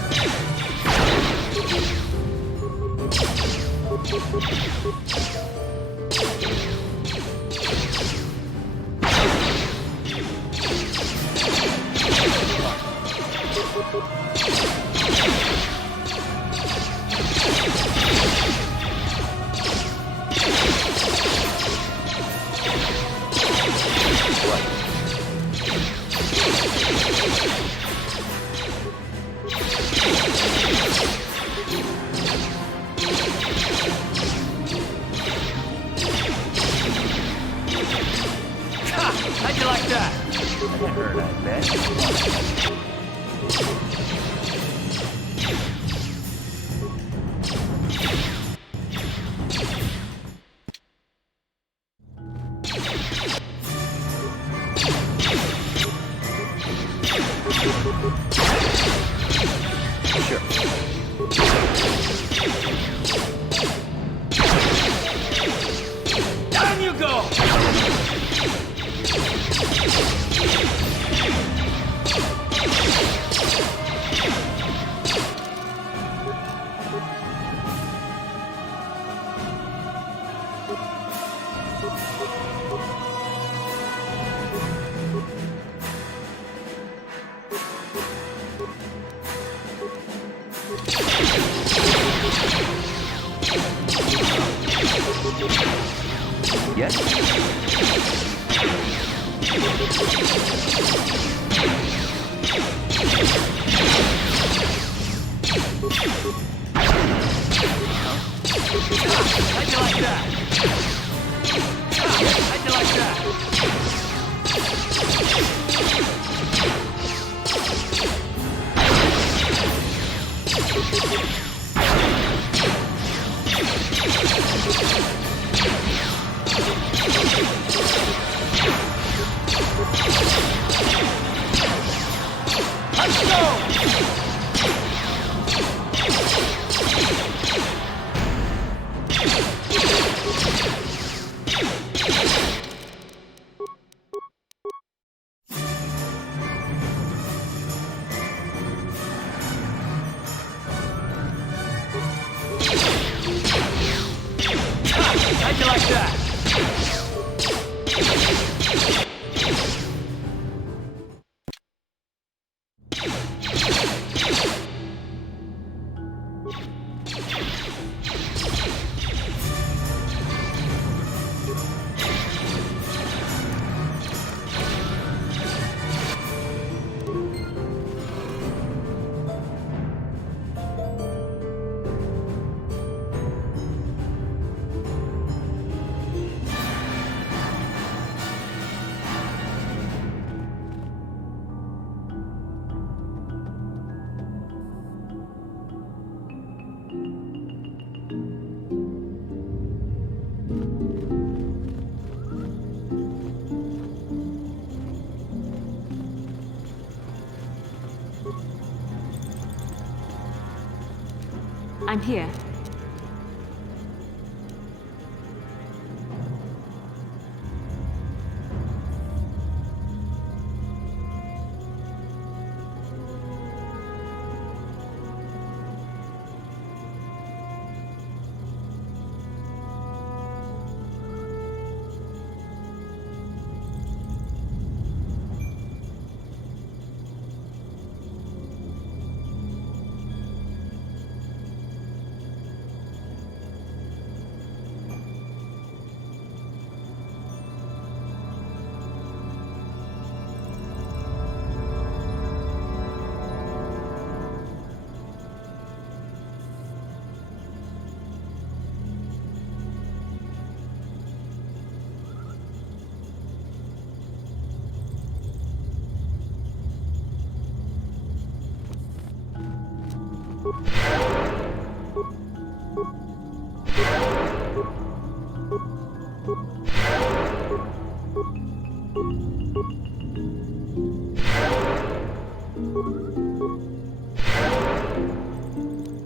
How'd you like that? That hurt, I bet. Down you go! Yes? How'd you like that? How'd you like that? Let's go! How'd you like that? I'm here.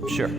Sure.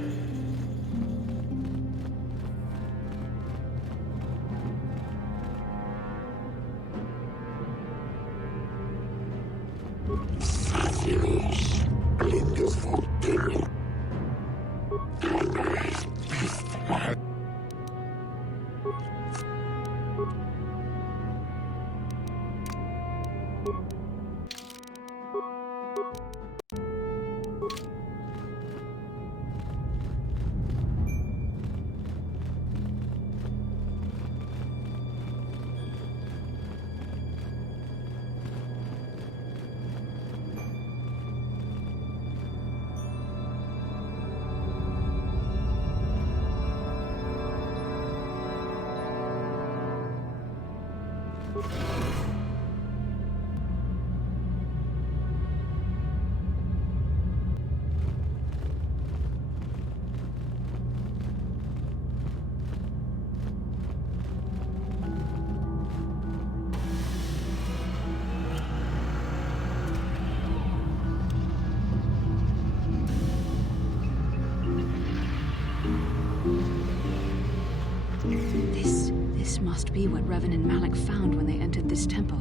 This must be what Revan and Malik found when they entered this temple.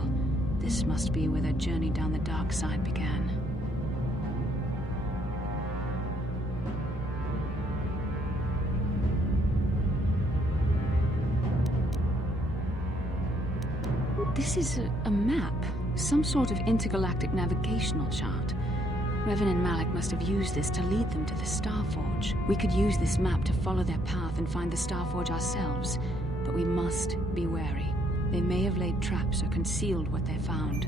This must be where their journey down the dark side began. This is a map. Some sort of intergalactic navigational chart. Revan and Malik must have used this to lead them to the Starforge. We could use this map to follow their path and find the Starforge ourselves. but we must be wary. They may have laid traps or concealed what they found.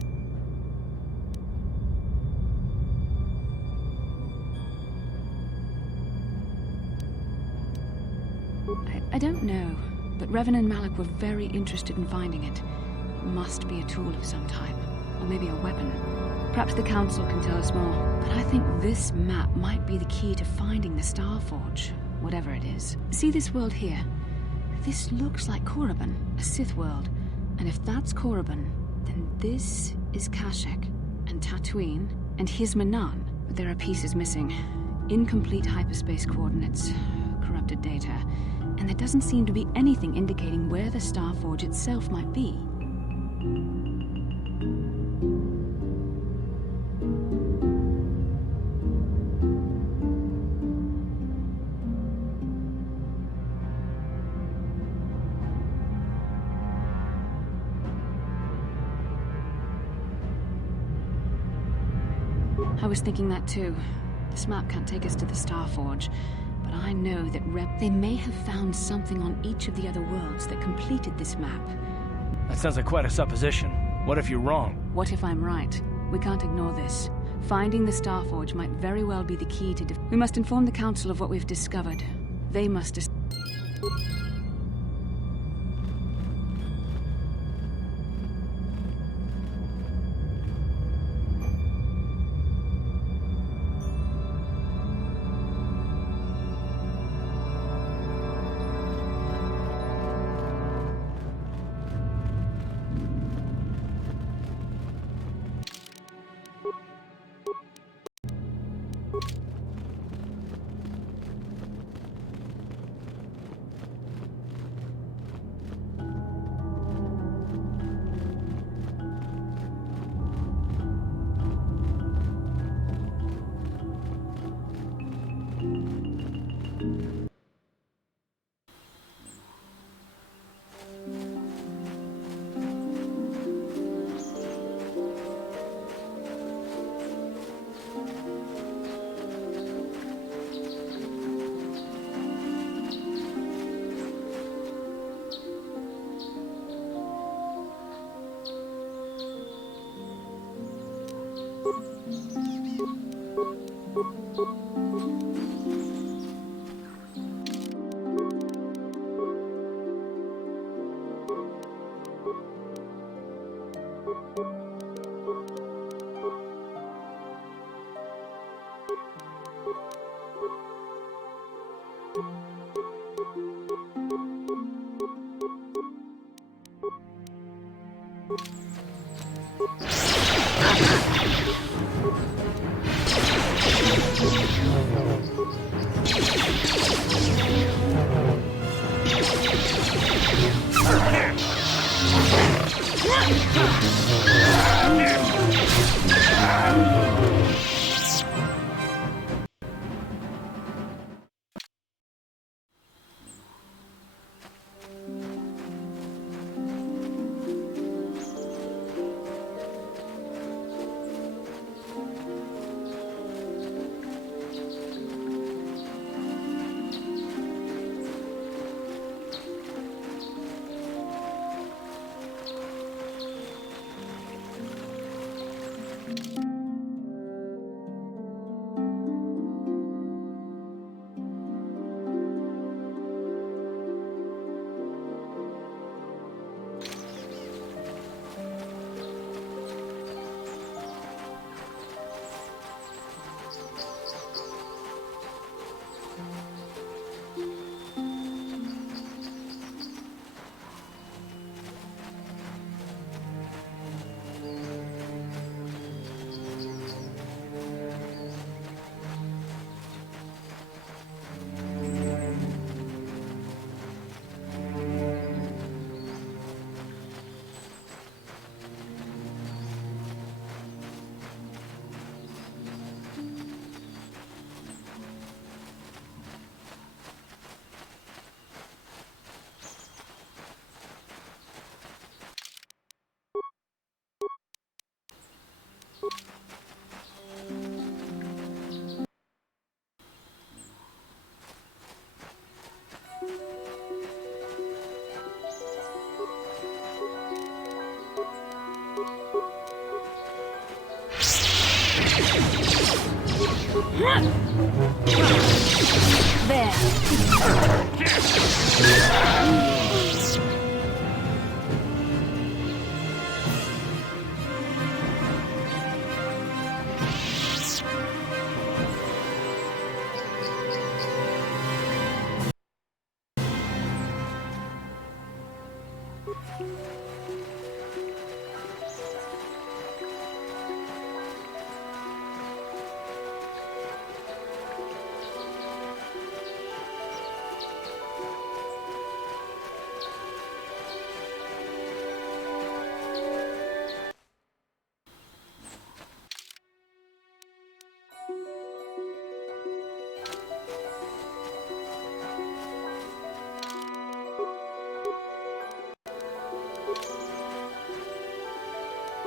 I don't know, but Revan and Malak were very interested in finding it. It must be a tool of some type, or maybe a weapon. Perhaps the Council can tell us more, but I think this map might be the key to finding the Starforge, whatever it is. See this world here? This looks like Korriban, a Sith world. And if that's Korriban, then this is Kashyyyk, and Tatooine, and here's Manan. But there are pieces missing. Incomplete hyperspace coordinates, corrupted data, and there doesn't seem to be anything indicating where the Starforge itself might be. I was thinking that too. This map can't take us to the Starforge, but I know that they may have found something on each of the other worlds that completed this map. That sounds like quite a supposition. What if you're wrong? What if I'm right? We can't ignore this. Finding the Starforge might very well be the key to we must inform the Council of what we've discovered. They must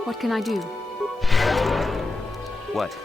What can I do? What?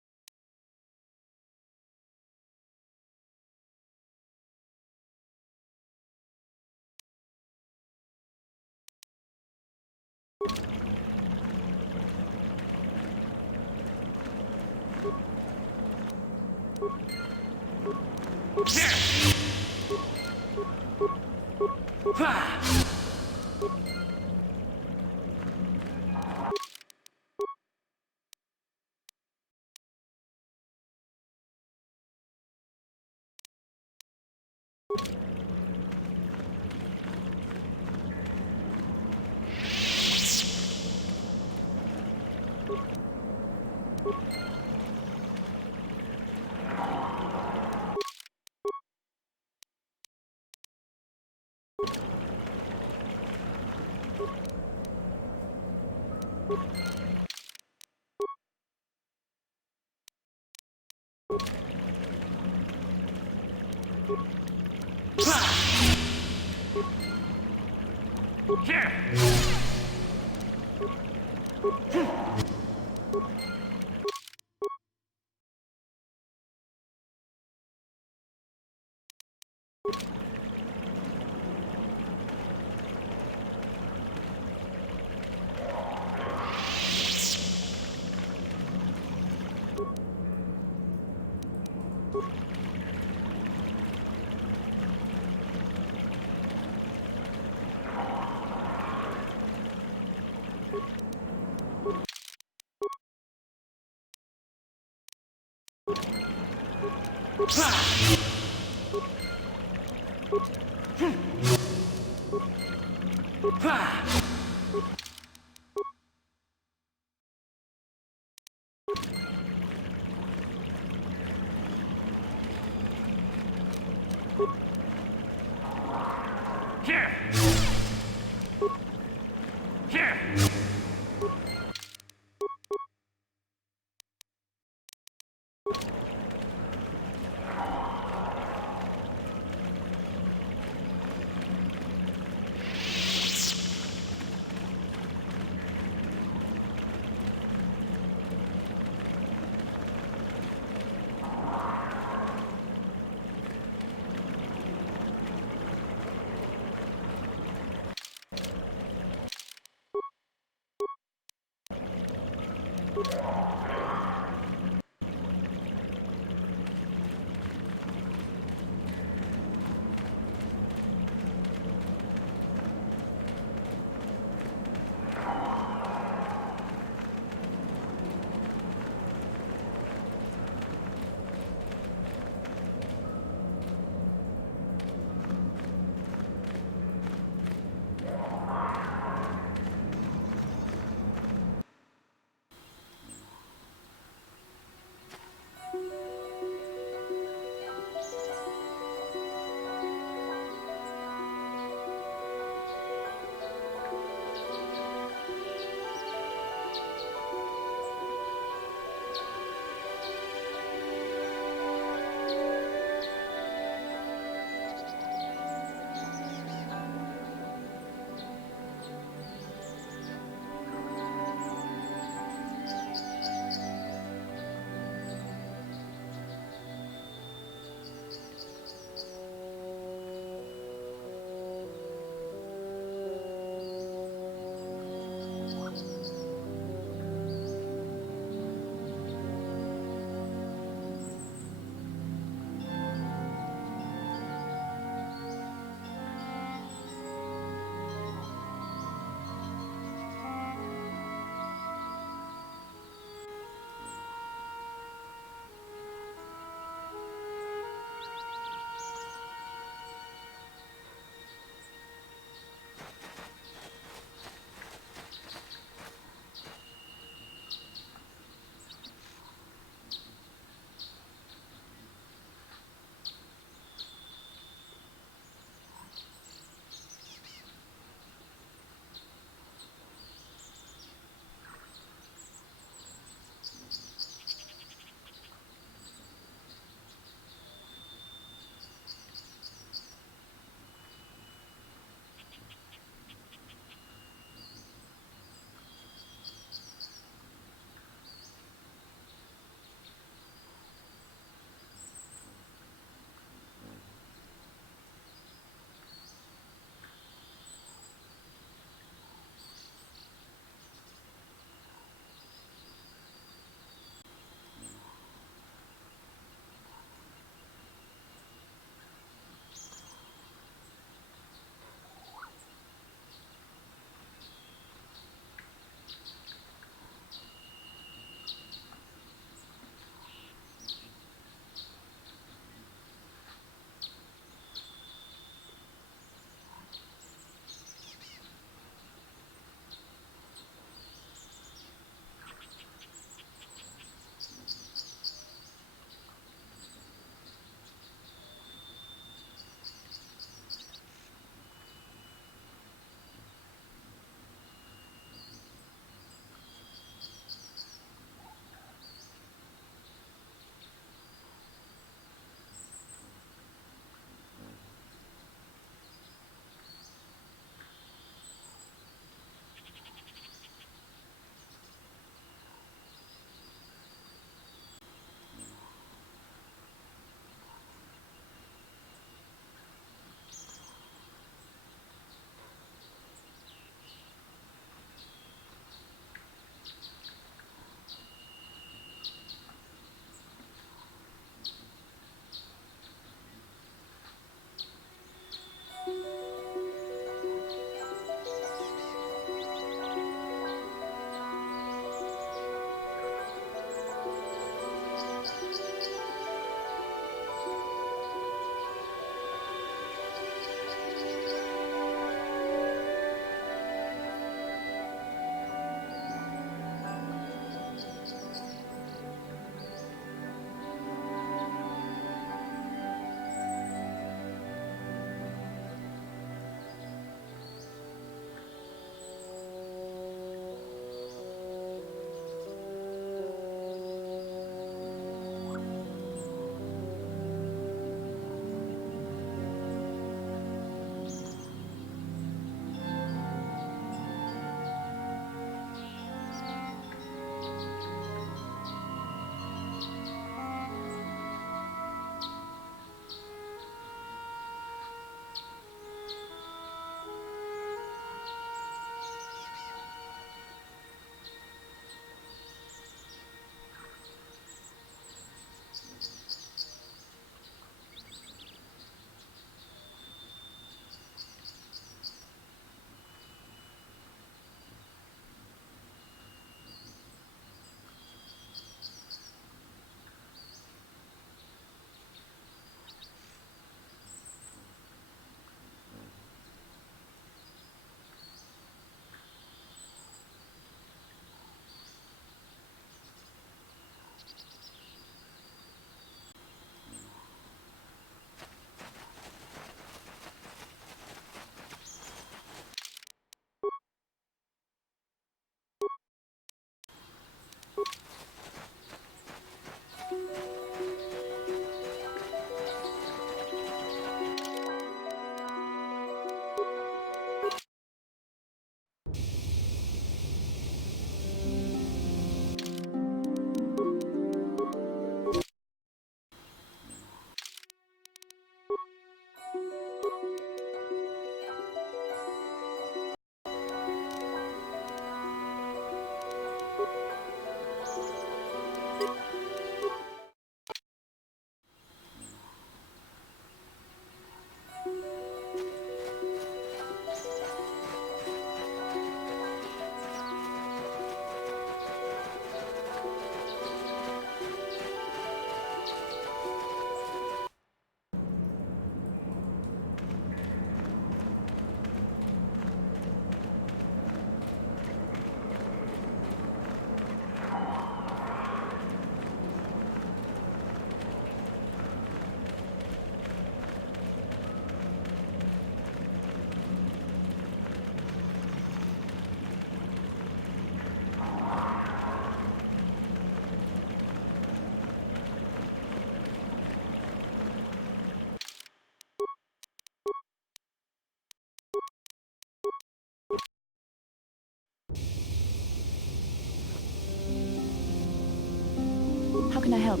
can I help?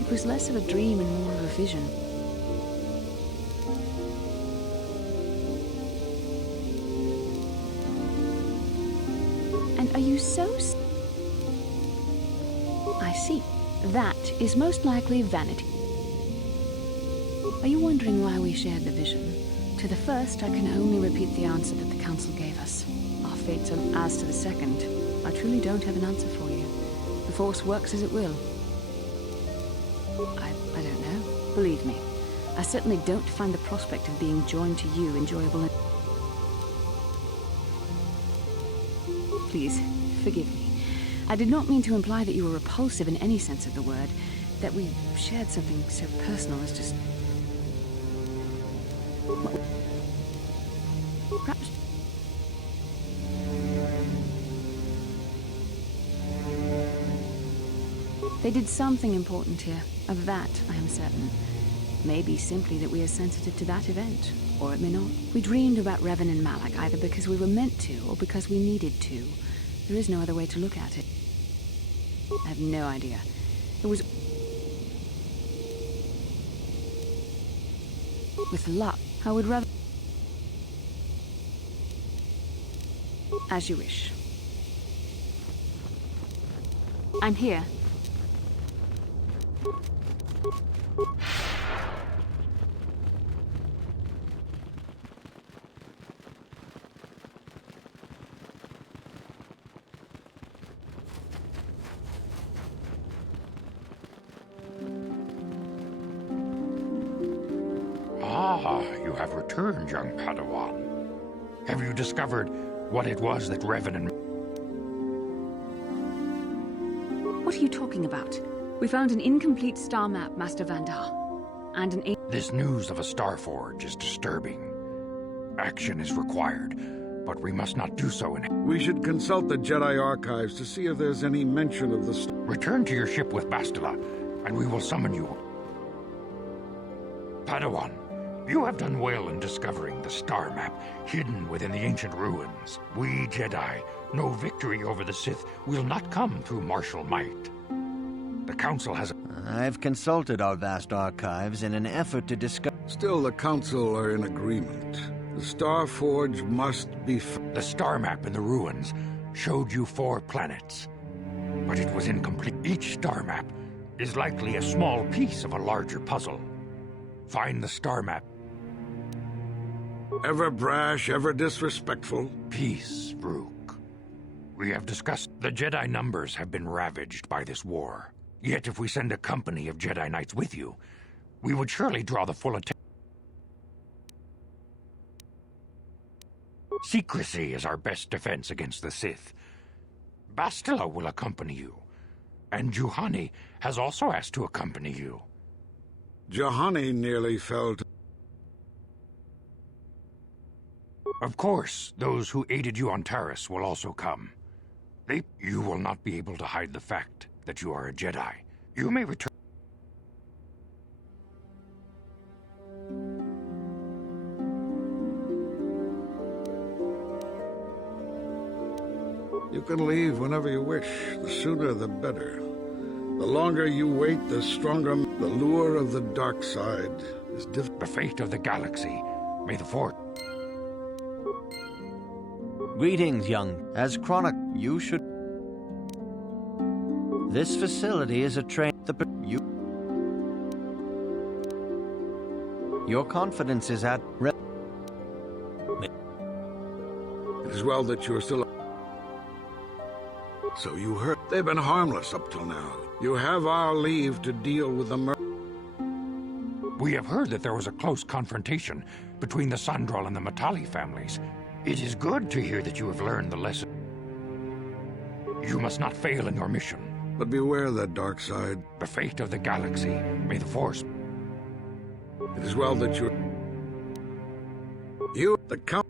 It was less of a dream and more of a vision. And are you so... I see. That is most likely vanity. Are you wondering why we shared the vision? To the first, I can only repeat the answer that the Council gave us. Our fates are... As to the second, I truly don't have an answer for you. The Force works as it will. I don't know. Believe me, I certainly don't find the prospect of being joined to you enjoyable. Please, forgive me. I did not mean to imply that you were repulsive in any sense of the word. That we shared something so personal as just... Perhaps... They did something important here. Of that, I am certain. Maybe simply that we are sensitive to that event, or it may not. We dreamed about Revan and Malak either because we were meant to, or because we needed to. There is no other way to look at it. I have no idea. It was... With luck, I would rather... As you wish. I'm here. Ah, you have returned, young Padawan. Have you discovered what it was that Revan and... What are you talking about? We found an incomplete star map, Master Vandar. And an... This news of a star forge is disturbing. Action is required, but we must not do so in... We should consult the Jedi archives to see if there's any mention of the... Return to your ship with Bastila, and we will summon you. Padawan, you have done well in discovering the star map hidden within the ancient ruins. We Jedi know victory over the Sith will not come through martial might. The Council has... I've consulted our vast archives in an effort to discover... Still, the Council are in agreement. The Star Forge must be... The star map in the ruins showed you 4 planets, but it was incomplete. Each star map is likely a small piece of a larger puzzle. Find the star map. Ever brash, ever disrespectful. Peace, Rook. We have discussed the Jedi numbers have been ravaged by this war. Yet if we send a company of Jedi Knights with you, we would surely draw the full attention. Secrecy is our best defense against the Sith. Bastila will accompany you, and Juhani has also asked to accompany you. Juhani nearly fell to... Of course, those who aided you on Taris will also come. You will not be able to hide the fact that you are a Jedi. You may return... You can leave whenever you wish. The sooner the better. The longer you wait, the stronger the lure of the dark side is difficult. The fate of the galaxy. May the Force... Greetings, young. As Chronic, you should... This facility is a train... Your confidence is at... It is well that you are still... So you heard. They've been harmless up till now. You have our leave to deal with the murder. We have heard that there was a close confrontation between the Scoundrel and the Matali families. It is good to hear that you have learned the lesson. You must not fail in your mission. But beware that dark side. The fate of the galaxy. May the Force... It is well that you... You, the Count...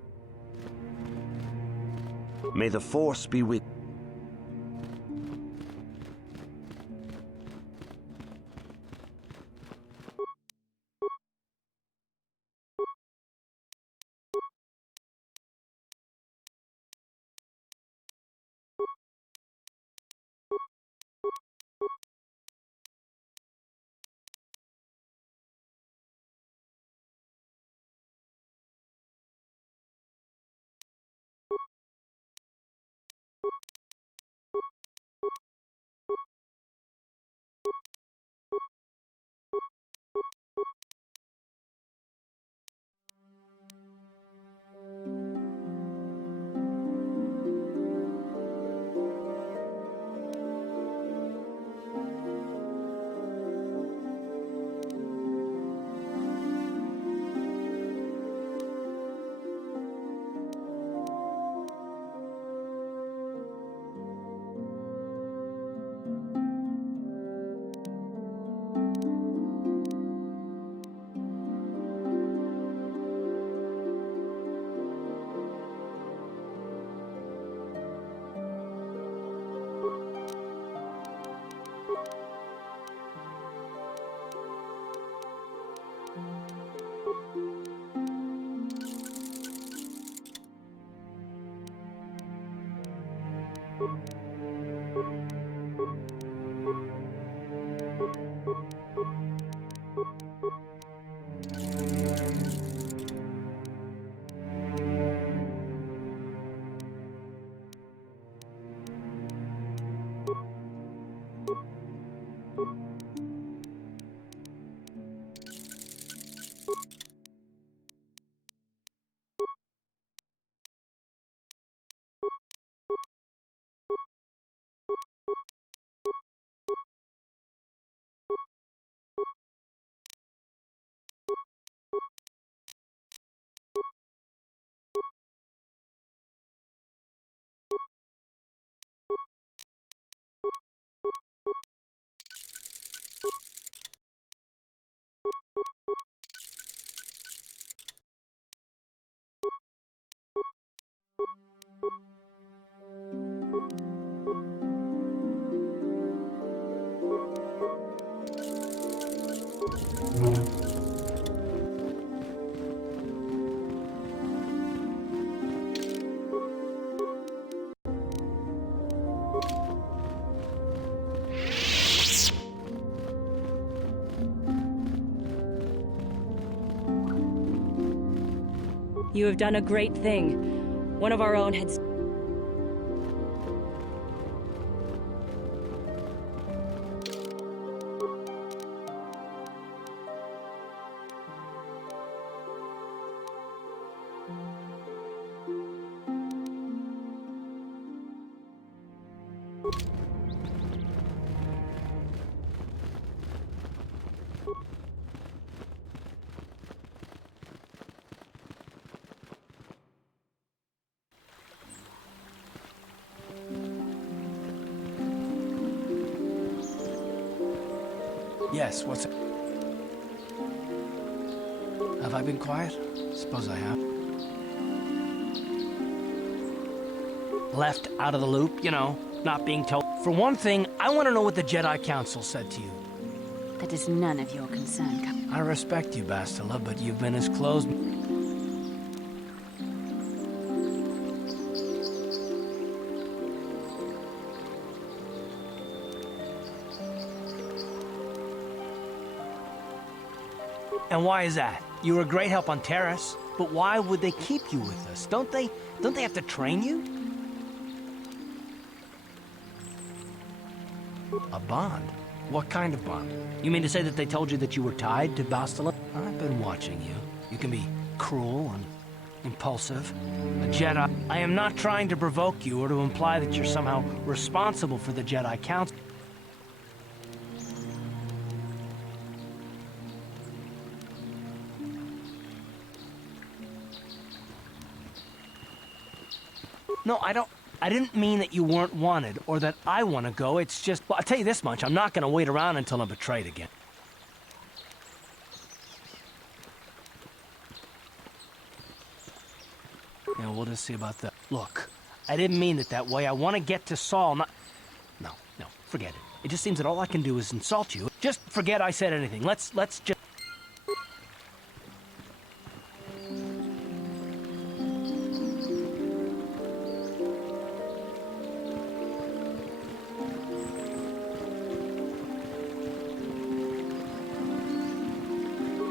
May the Force be with... You have done a great thing. One of our own had... Yes, what's it? Have I been quiet? Suppose I have. Left out of the loop, you know, not being told. For one thing, I want to know what the Jedi Council said to you. That is none of your concern. I respect you, Bastila, but you've been as closed... And why is that? You were a great help on Terrace, but why would they keep you with us? Don't they have to train you? A bond? What kind of bond? You mean to say that they told you that you were tied to Bastila? I've been watching you. You can be cruel and impulsive. A Jedi. I am not trying to provoke you or to imply that you're somehow responsible for the Jedi Council. No, I didn't mean that you weren't wanted, or that I want to go. It's just, well, I'll tell you this much, I'm not going to wait around until I'm betrayed again. Yeah, we'll just see about that. Look, I didn't mean it that way. I want to get to Saul, not... No, forget it. It just seems that all I can do is insult you. Just forget I said anything. Let's just...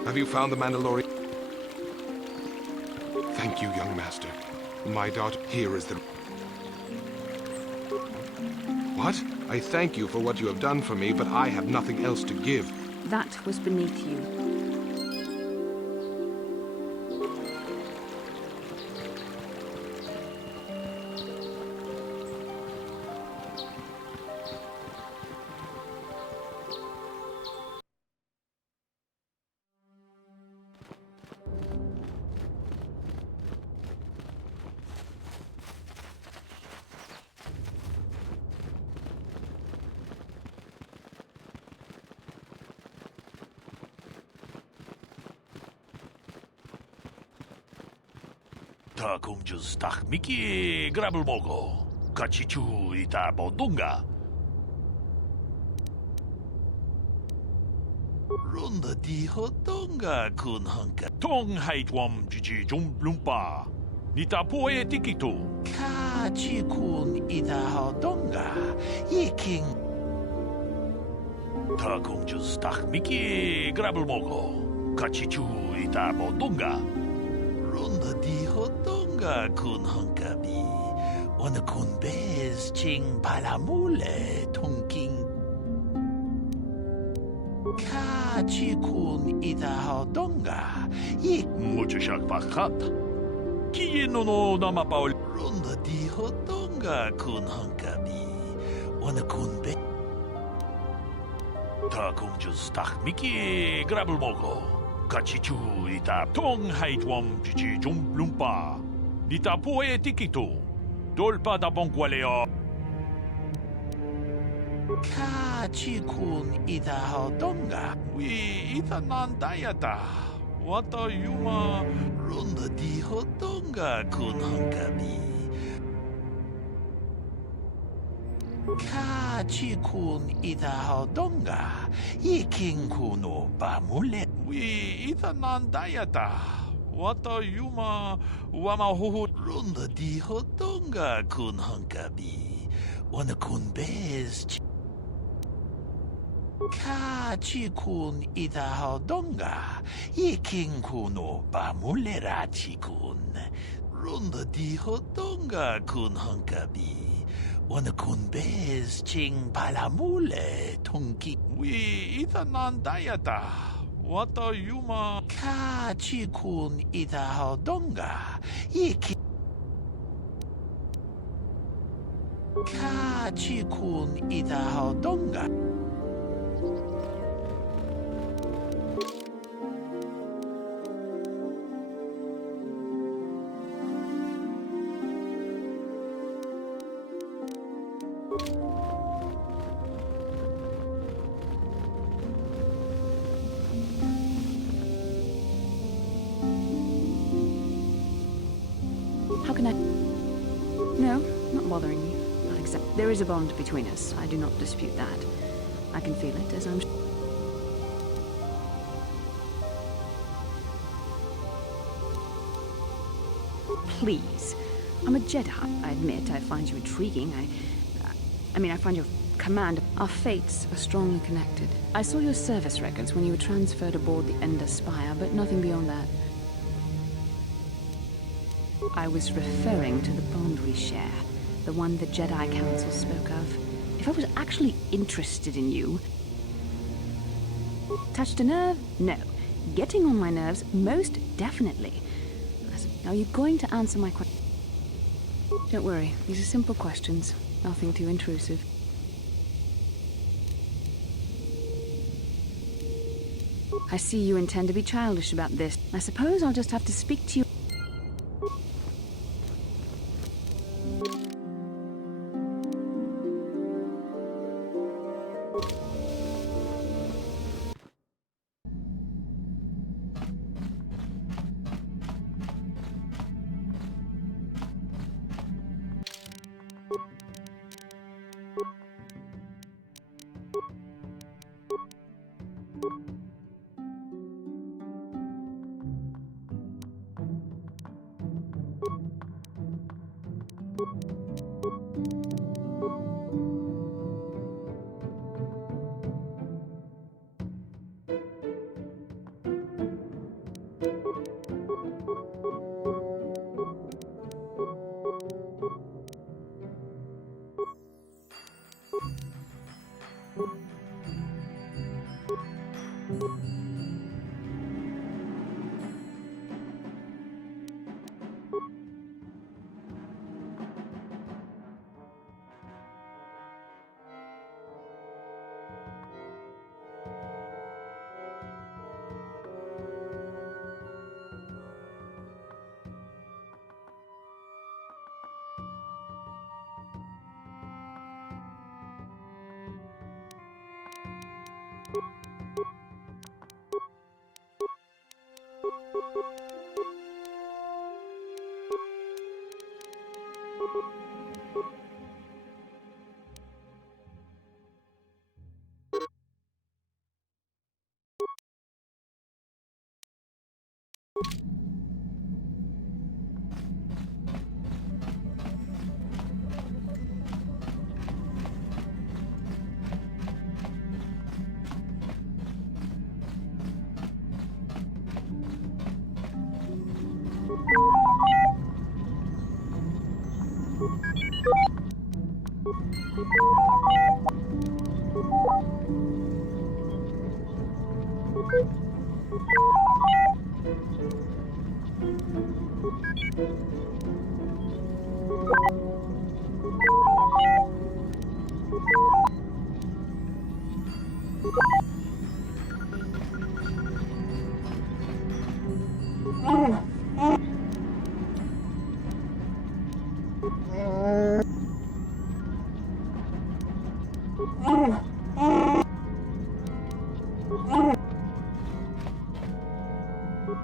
Have you found the Mandalorian? Thank you, young master. My daughter, here is the... What? I thank you for what you have done for me, but I have nothing else to give. That was beneath you. 다 공주 스탁 미끼 그랍을 먹어 같이 주이다 보던가 론다 디허던가 군한가 통하이드웜 지지 좀 lumpa 니타 포에 티키토 같이 군이다 하던가 이킹 다 공주 스탁 미끼 그랍을 먹어 같이 주이다 보던가 론다 디허던가 군한가비 어느 군베스 칭 발라몰레 통킹 같이 군이다 하던가 이 무주샥 바깥 기노노 나마바올 론다 디허던가 군한가비 어느 군베 다 공주 스탁 미끼 그랍을 먹어 같이 주이다 통하이드웜 지지 좀 lumpa 니타 포에 티키토 돌파다 봉quale어 같이 군이다 하던가 위이다 난다야다 왔다 유마 론다 디허던가 군한가비 같이 군이다 하던가 이킹 군오 바몰레 위이다 난다야다 왔다 유마 와마호호 론다 디허던가 군한가비 어느 군베스 같이 군이다 하던가 이킹 군오 바몰레라치 군 론다 디허던가 군한가비 어느 군베스 칭 발라몰레 통키 위이다 난다야다 왔다 유마 같이 군이다 하던가 이키 같이 군이다 하던가 How can I... No, not bothering you. Not exact. There is a bond between us. I do not dispute that. I can feel it as I'm... Please. I'm a Jedi. I admit I find you intriguing. I find your command. Our fates are strongly connected. I saw your service records when you were transferred aboard the Ender Spire, but nothing beyond that. I was referring to the bond we share, the one the Jedi Council spoke of. If I was actually interested in you... Touched a nerve? No. Getting on my nerves? Most definitely. Are you going to answer my question? Don't worry, these are simple questions. Nothing too intrusive. I see you intend to be childish about this. I suppose I'll just have to speak to you.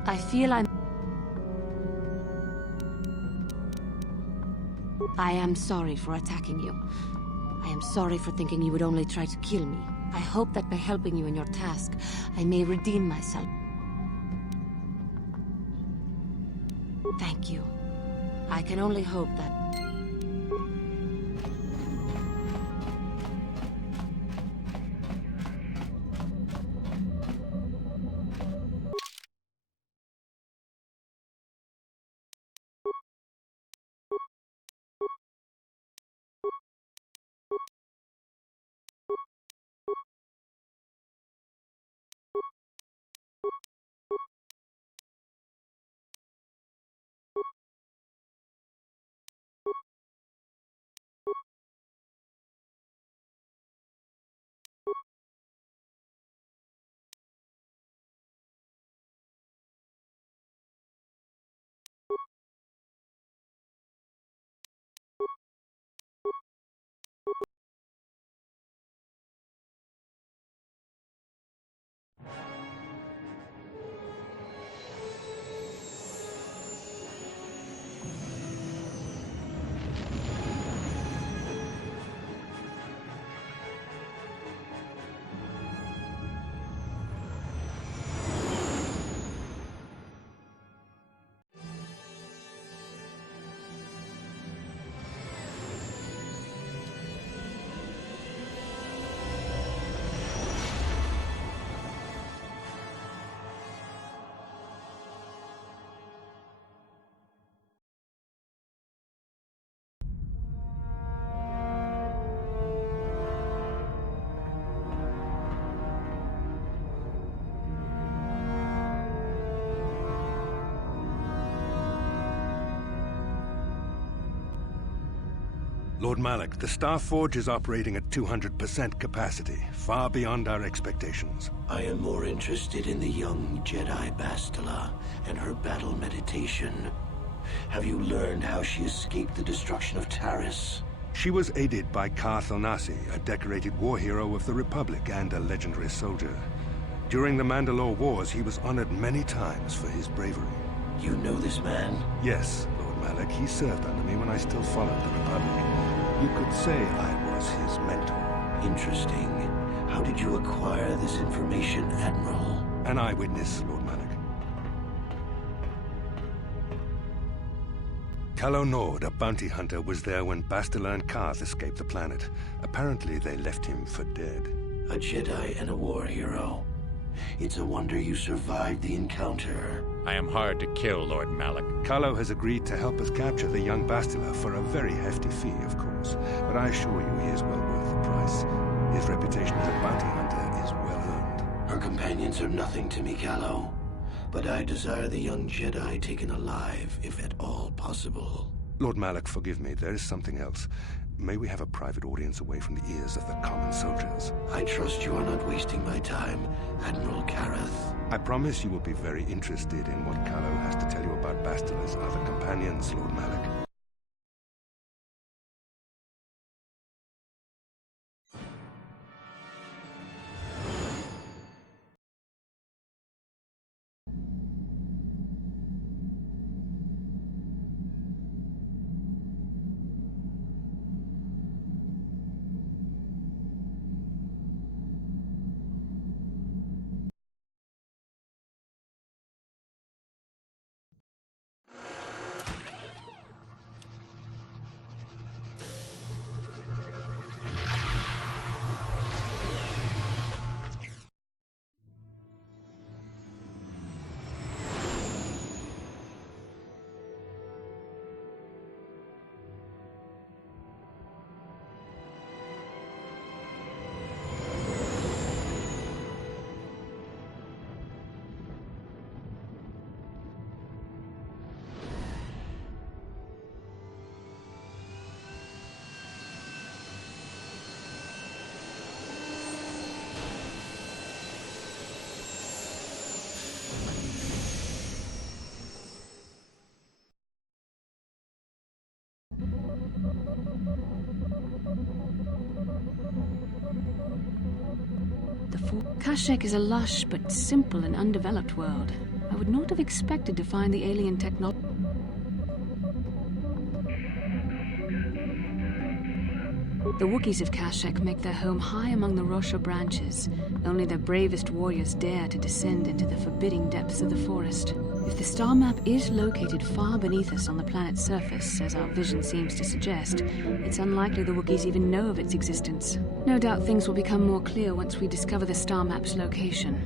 I feel I am sorry for attacking you. I am sorry for thinking you would only try to kill me. I hope that by helping you in your task, I may redeem myself. Thank you. I can only hope that... Lord Malak, the Star Forge is operating at 200% capacity, far beyond our expectations. I am more interested in the young Jedi Bastila and her battle meditation. Have you learned how she escaped the destruction of Taris? She was aided by Karth Onasi, a decorated war hero of the Republic and a legendary soldier. During the Mandalore Wars, he was honored many times for his bravery. You know this man? Yes, Lord Malak. He served under me when I still followed the Republic. You could say I was his mentor. Interesting. How did you acquire this information, Admiral? An eyewitness, Lord Malak. Calo Nord, a bounty hunter, was there when Bastila and Karth escaped the planet. Apparently, they left him for dead. A Jedi and a war hero. It's a wonder you survived the encounter. I am hard to kill, Lord Malak. Calo has agreed to help us capture the young Bastila for a very hefty fee, of course. But I assure you he is well worth the price. His reputation as a bounty hunter is well earned. Her companions are nothing to me, Calo. But I desire the young Jedi taken alive, if at all possible. Lord Malak, forgive me. There is something else. May we have a private audience away from the ears of the common soldiers? I trust you are not wasting my time, Admiral Karath. I promise you will be very interested in what Calo has to tell you about Bastila's other companions, Lord Malak. Kashyyyk is a lush but simple and undeveloped world. I would not have expected to find the alien technology. The Wookiees of Kashyyyk make their home high among the Rosha branches. Only their bravest warriors dare to descend into the forbidding depths of the forest. If the star map is located far beneath us on the planet's surface, as our vision seems to suggest, it's unlikely the Wookiees even know of its existence. No doubt things will become more clear once we discover the star map's location.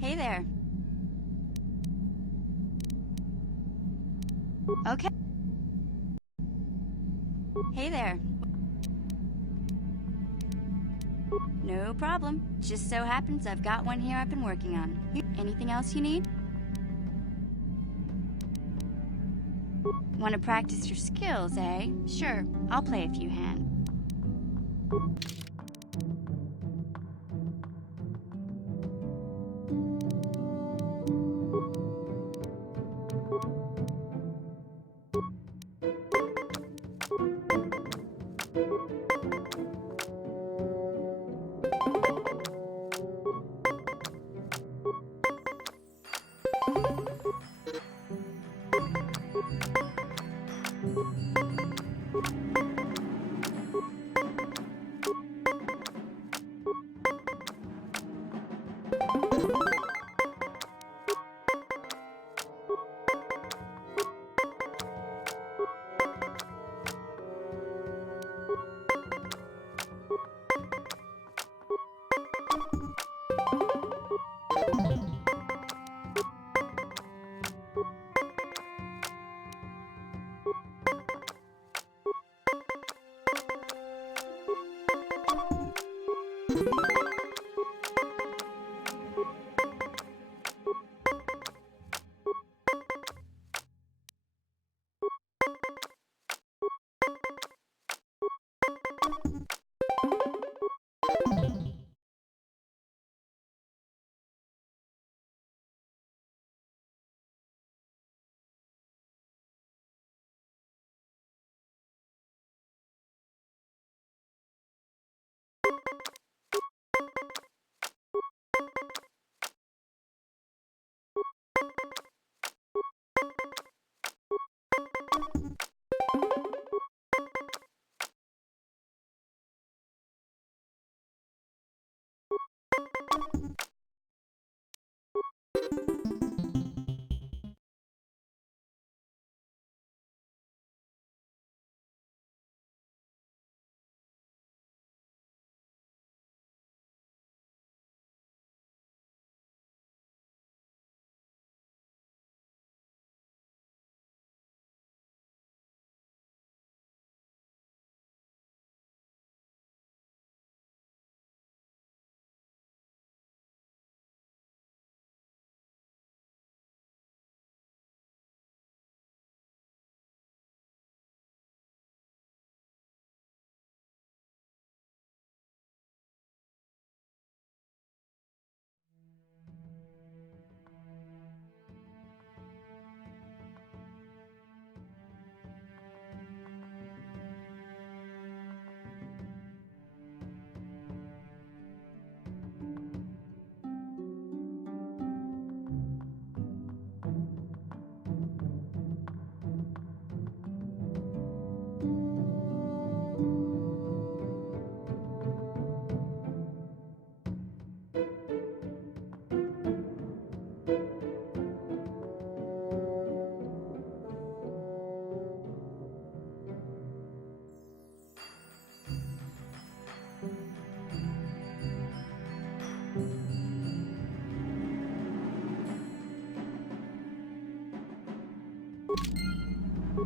Hey there. Okay. Hey there. No problem. Just so happens I've got one here I've been working on. Anything else you need? Want to practice your skills, eh? Sure, I'll play a few hands.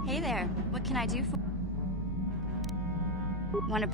Hey there, what can I do for... Wanna...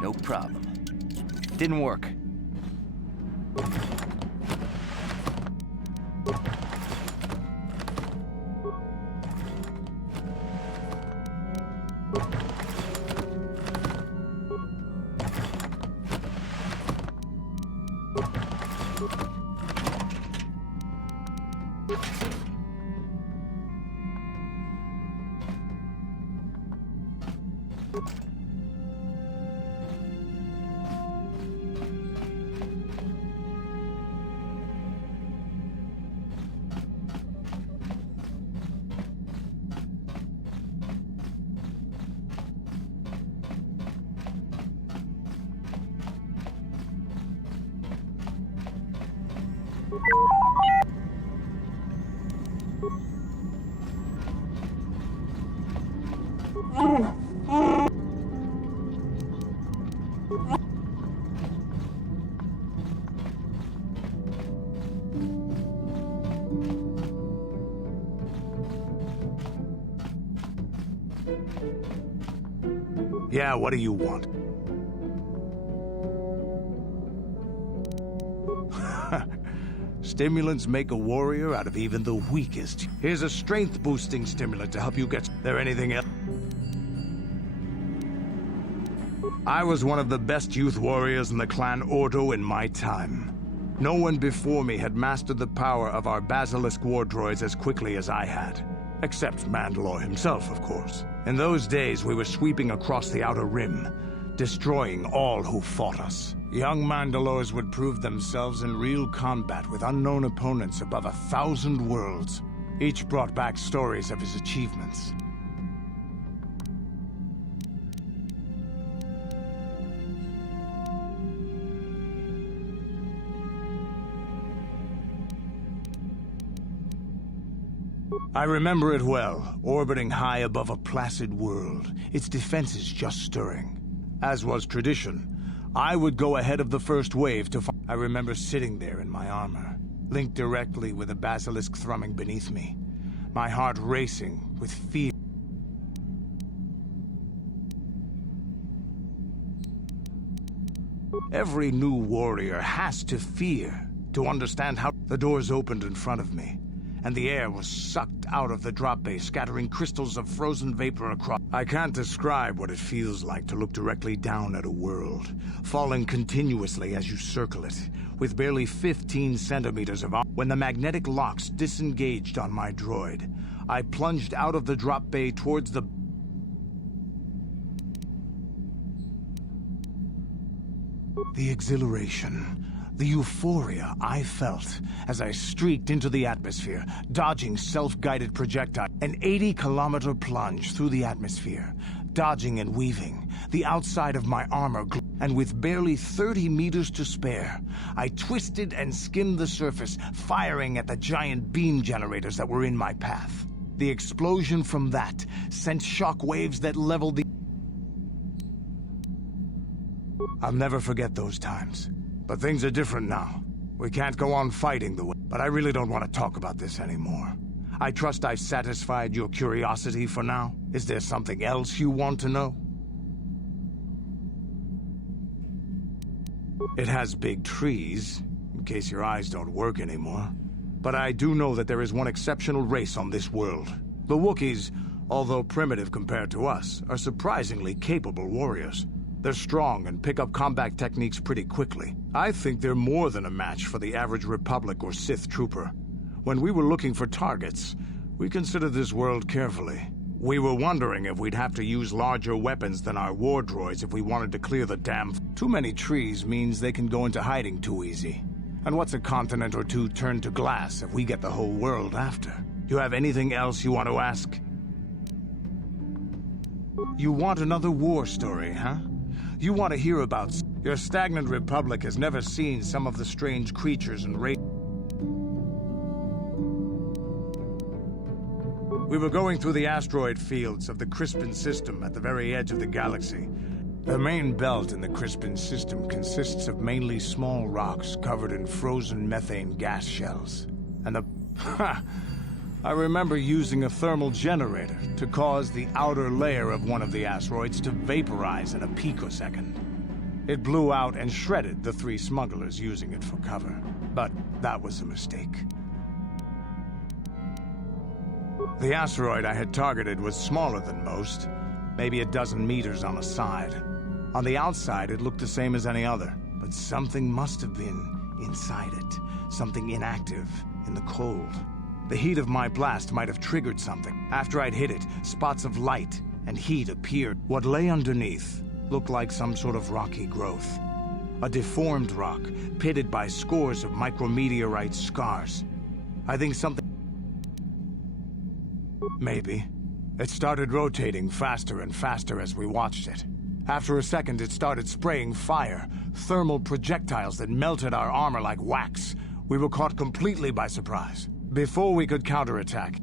No problem. Didn't work. Yeah, what do you want? Stimulants make a warrior out of even the weakest. Here's a strength-boosting stimulant to help you get... There anything else? I was one of the best youth warriors in the clan Ordo in my time. No one before me had mastered the power of our basilisk war droids as quickly as I had. Except Mandalore himself, of course. In those days, we were sweeping across the Outer Rim, destroying all who fought us. Young Mandalores would prove themselves in real combat with unknown opponents above 1,000 worlds. Each brought back stories of his achievements. I remember it well, orbiting high above a placid world, its defenses just stirring. As was tradition, I would go ahead of the first wave to find. I remember sitting there in my armor, linked directly with a basilisk thrumming beneath me, my heart racing with fear. Every new warrior has to fear to understand how. The doors opened in front of me, and the air was sucked out of the drop bay, scattering crystals of frozen vapor across. I can't describe what it feels like to look directly down at a world, falling continuously as you circle it, with barely 15 centimeters of. When the magnetic locks disengaged on my droid, I plunged out of the drop bay towards the. The exhilaration, the euphoria I felt as I streaked into the atmosphere, dodging self-guided projectiles. An 80-kilometer plunge through the atmosphere, dodging and weaving, the outside of my armor, and with barely 30 meters to spare, I twisted and skimmed the surface, firing at the giant beam generators that were in my path. The explosion from that sent shock waves that leveled the. I'll never forget those times. But things are different now. We can't go on fighting the way. But I really don't want to talk about this anymore. I trust I've satisfied your curiosity for now. Is there something else you want to know? It has big trees, in case your eyes don't work anymore. But I do know that there is one exceptional race on this world. The Wookiees, although primitive compared to us, are surprisingly capable warriors. They're strong and pick up combat techniques pretty quickly. I think they're more than a match for the average Republic or Sith trooper. When we were looking for targets, we considered this world carefully. We were wondering if we'd have to use larger weapons than our war droids if we wanted to clear the damn. Too many trees means they can go into hiding too easy. And what's a continent or two turned to glass if we get the whole world after? You have anything else you want to ask? You want another war story, huh? You want to hear about. Your stagnant republic has never seen some of the strange creatures and races. We were going through the asteroid fields of the Crispin system at the very edge of the galaxy. The main belt in the Crispin system consists of mainly small rocks covered in frozen methane gas shells. And the. I remember using a thermal generator to cause the outer layer of one of the asteroids to vaporize in a picosecond. It blew out and shredded the 3 smugglers using it for cover. But that was a mistake. The asteroid I had targeted was smaller than most, maybe a dozen meters on a side. On the outside, it looked the same as any other, but something must have been inside it, something inactive in the cold. The heat of my blast might have triggered something. After I'd hit it, spots of light and heat appeared. What lay underneath looked like some sort of rocky growth. A deformed rock, pitted by scores of micrometeorite scars. I think something... Maybe. It started rotating faster and faster as we watched it. After a second, it started spraying fire, thermal projectiles that melted our armor like wax. We were caught completely by surprise. Before we could counterattack,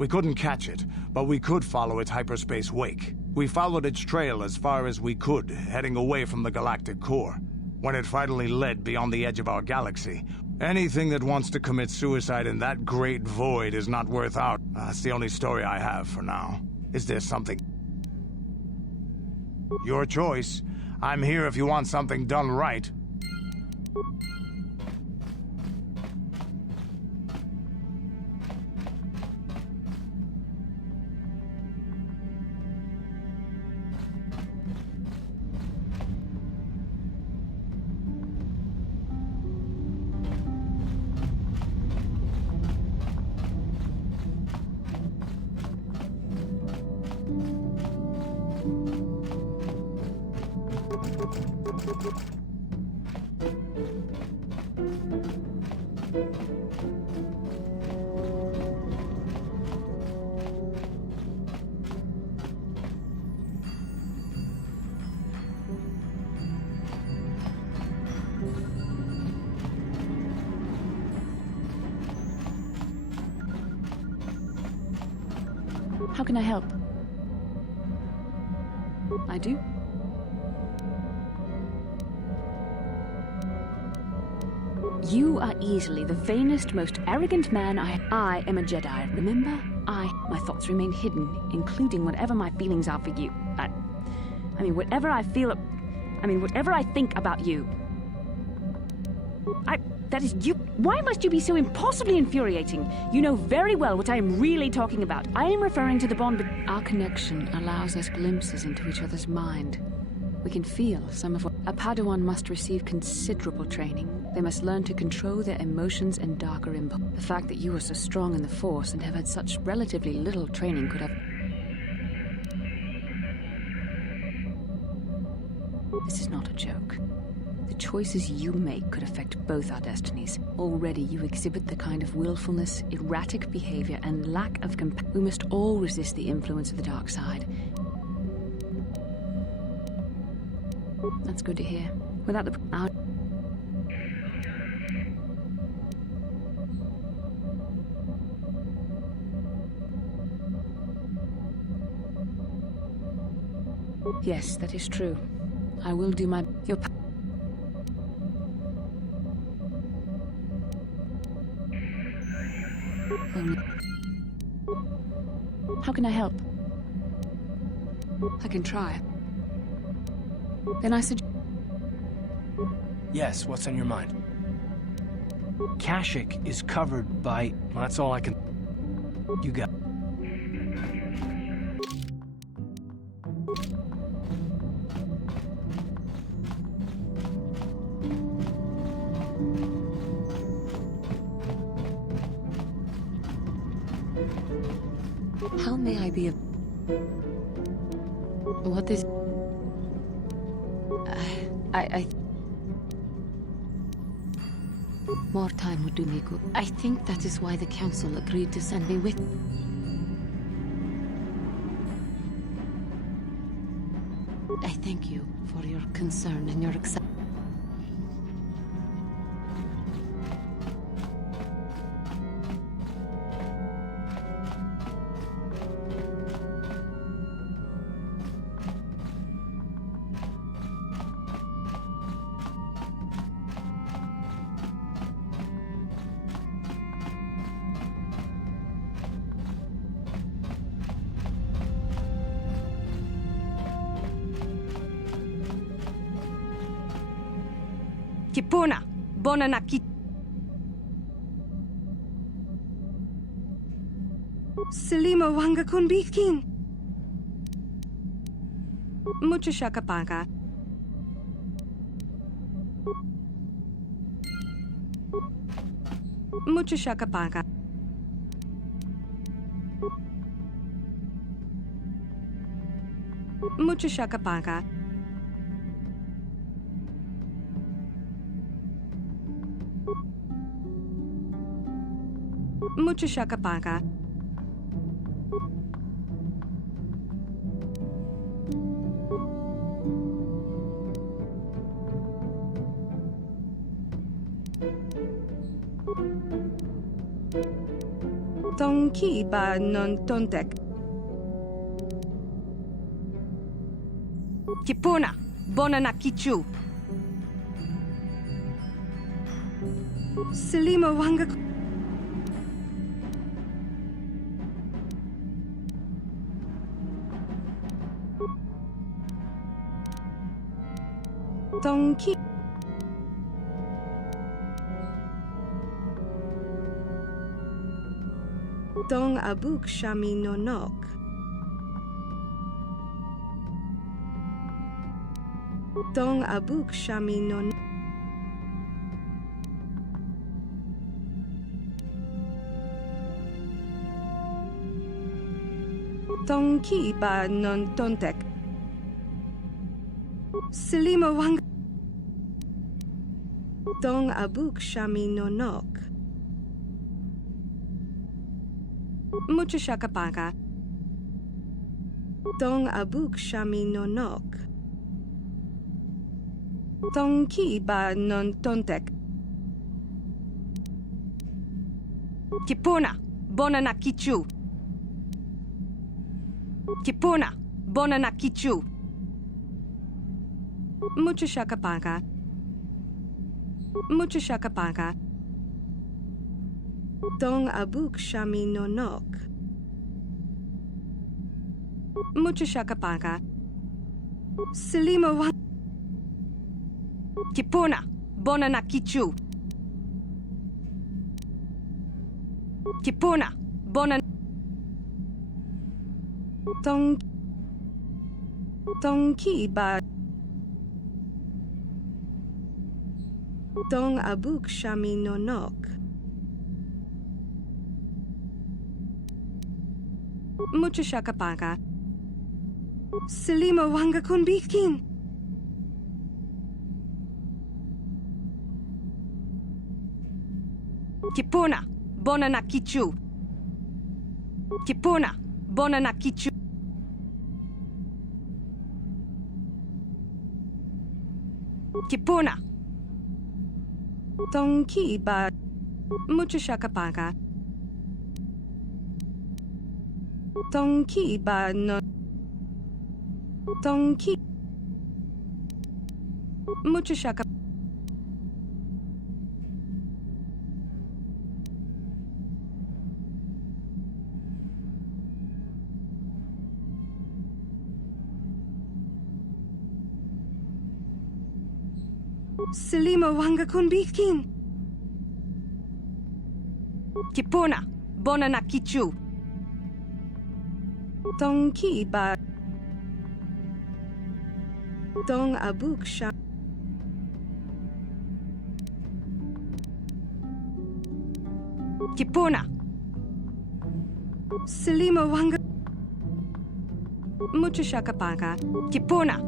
we couldn't catch it, but we could follow its hyperspace wake. We followed its trail as far as we could, heading away from the galactic core. When it finally led beyond the edge of our galaxy, anything that wants to commit suicide in that great void is not worth out. That's the only story I have for now. Is there something? Your choice. I'm here if you want something done right. How can I help? I do. You are easily the vainest, most arrogant man I am a Jedi, remember? My thoughts remain hidden, including whatever my feelings are for you. I mean, whatever I feel... whatever I think about you. That is you... Why must you be so impossibly infuriating? You know very well what I am really talking about. I am referring to the bond our connection allows us glimpses into each other's mind. We can feel some of what... A Padawan must receive considerable training. They must learn to control their emotions and darker impulses. The fact that you are so strong in the Force and have had such relatively little training could have... This is not a joke. The choices you make could affect both our destinies. Already you exhibit the kind of willfulness, erratic behavior, and lack of compassion. We must all resist the influence of the dark side. That's good to hear. Without the... Yes, that is true. I will do my... How can I help? I can try. Then I suggest... Yes, what's on your mind? Kashyyyk is covered by... Well, that's all I can... You got... How may I be of... What is... More time would do me good. I think that is why the Council agreed to send me with... I thank you for your concern and your acceptance. Kipuna, Bonanaki. Selima Wanga Kunbikin. Mucho Shakapaka. Mucho Shakapaka. Mucho Shakapaka. Mucho Shakapaka. Tonki ba non tontek. Kipuna, Bonanakichu. Selima Wanga. Tonki. Dong abuk shami no nok. Dong abuk shami no nok. Tonki ba non tontek. Selima Wanga. Dong abuk shami no nok. Mucho Shakapaka. Dong abuk shami no nok. Tonki ba non tontek. Kipuna, Bonanakichu. Kipuna, bona na kichu. Mucho shakapaka. Mucho shakapaka. Dong abuk shami no nok. Mucho shakapaka. Selima wang. Kipuna, bona na kichu. Kipuna, bona. Dong ki ba. Dong abuk shami no nok. Mucho shakapaka. Selima wanga kun bikin. Kipuna, bona na kichu. Kipuna, bona na kichu. Kipuna. Dong ki ba. Mucho shakapaka. Dong ki ba no. Dong ki. Mucho shaka. Selima wanga kun bikin. Kipuna, bona na kichu. Dong ki ba. Dong abuk sha. Kipuna. Selima wanga. Mucho shakapaka. Kipuna.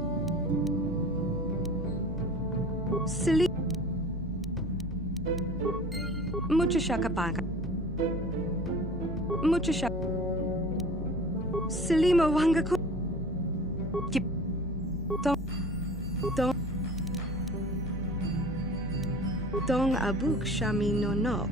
Mucho shakapaka. Mucho shak. Selima wanga ku. Kip. Dong abuk shami no nok.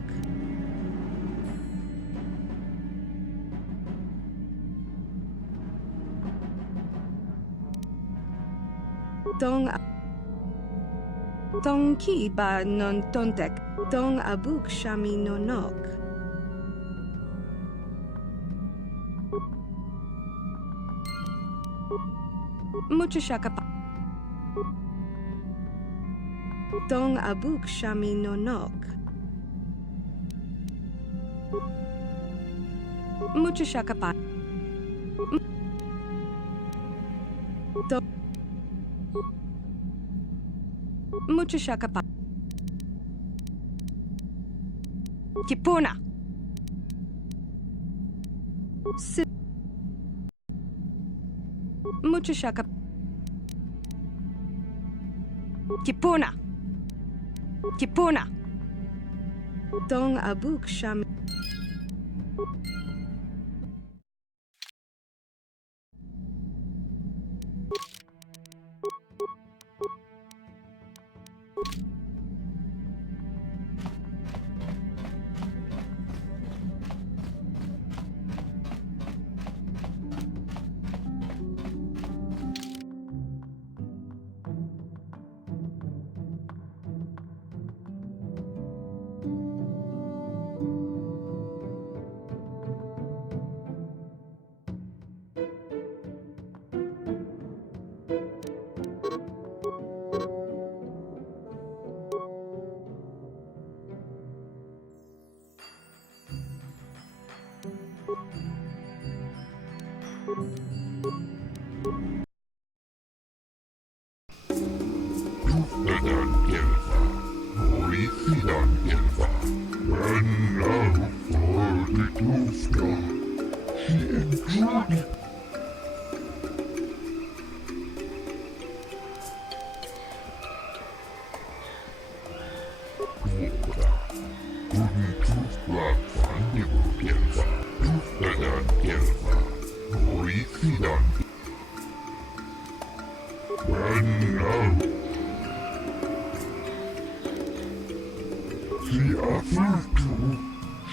Dong ki ba non tontek. Dong abuk shami no nok. Mucho shakapa. Dong abuk shami no nok. Mucho shakapa. Mucho shakapa. Kipuna. Mucho shakapa. Kipuna. Kipuna. Dong abuk shami.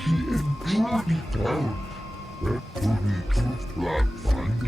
She enjoyed it out. That couldn't just black find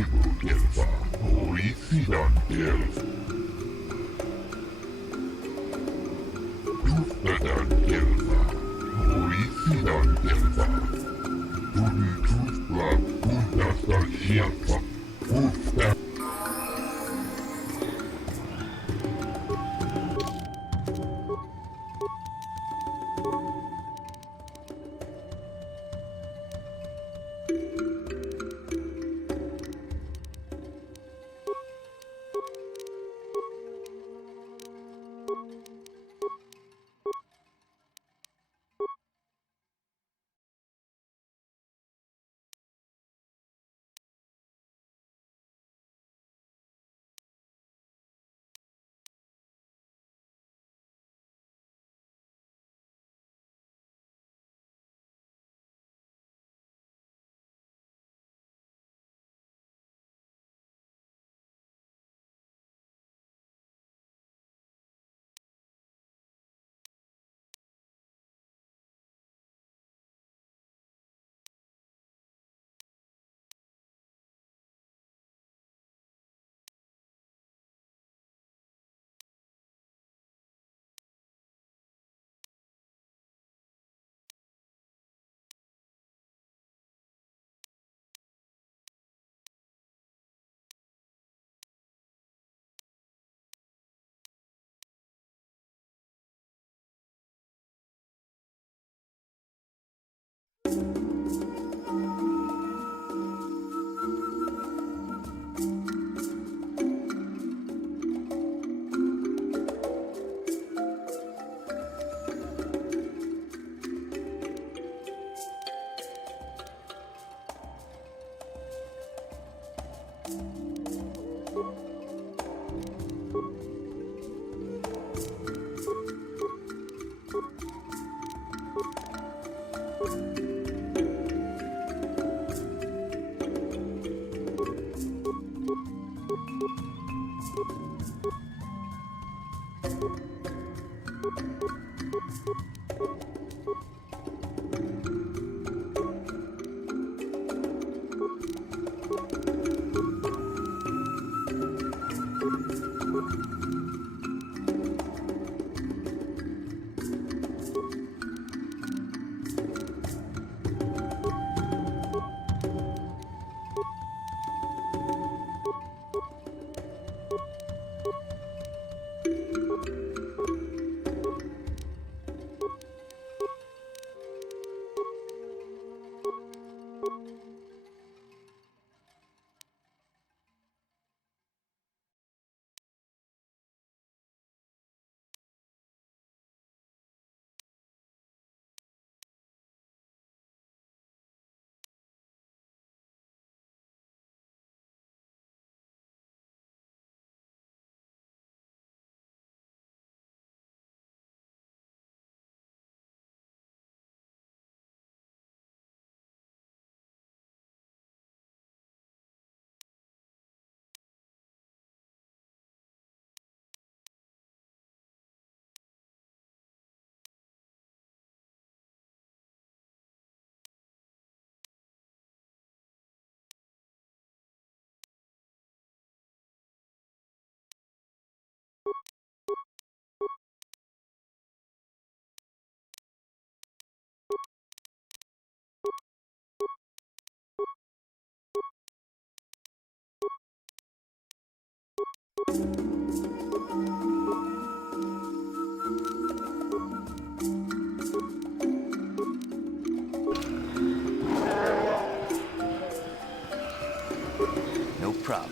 No problem.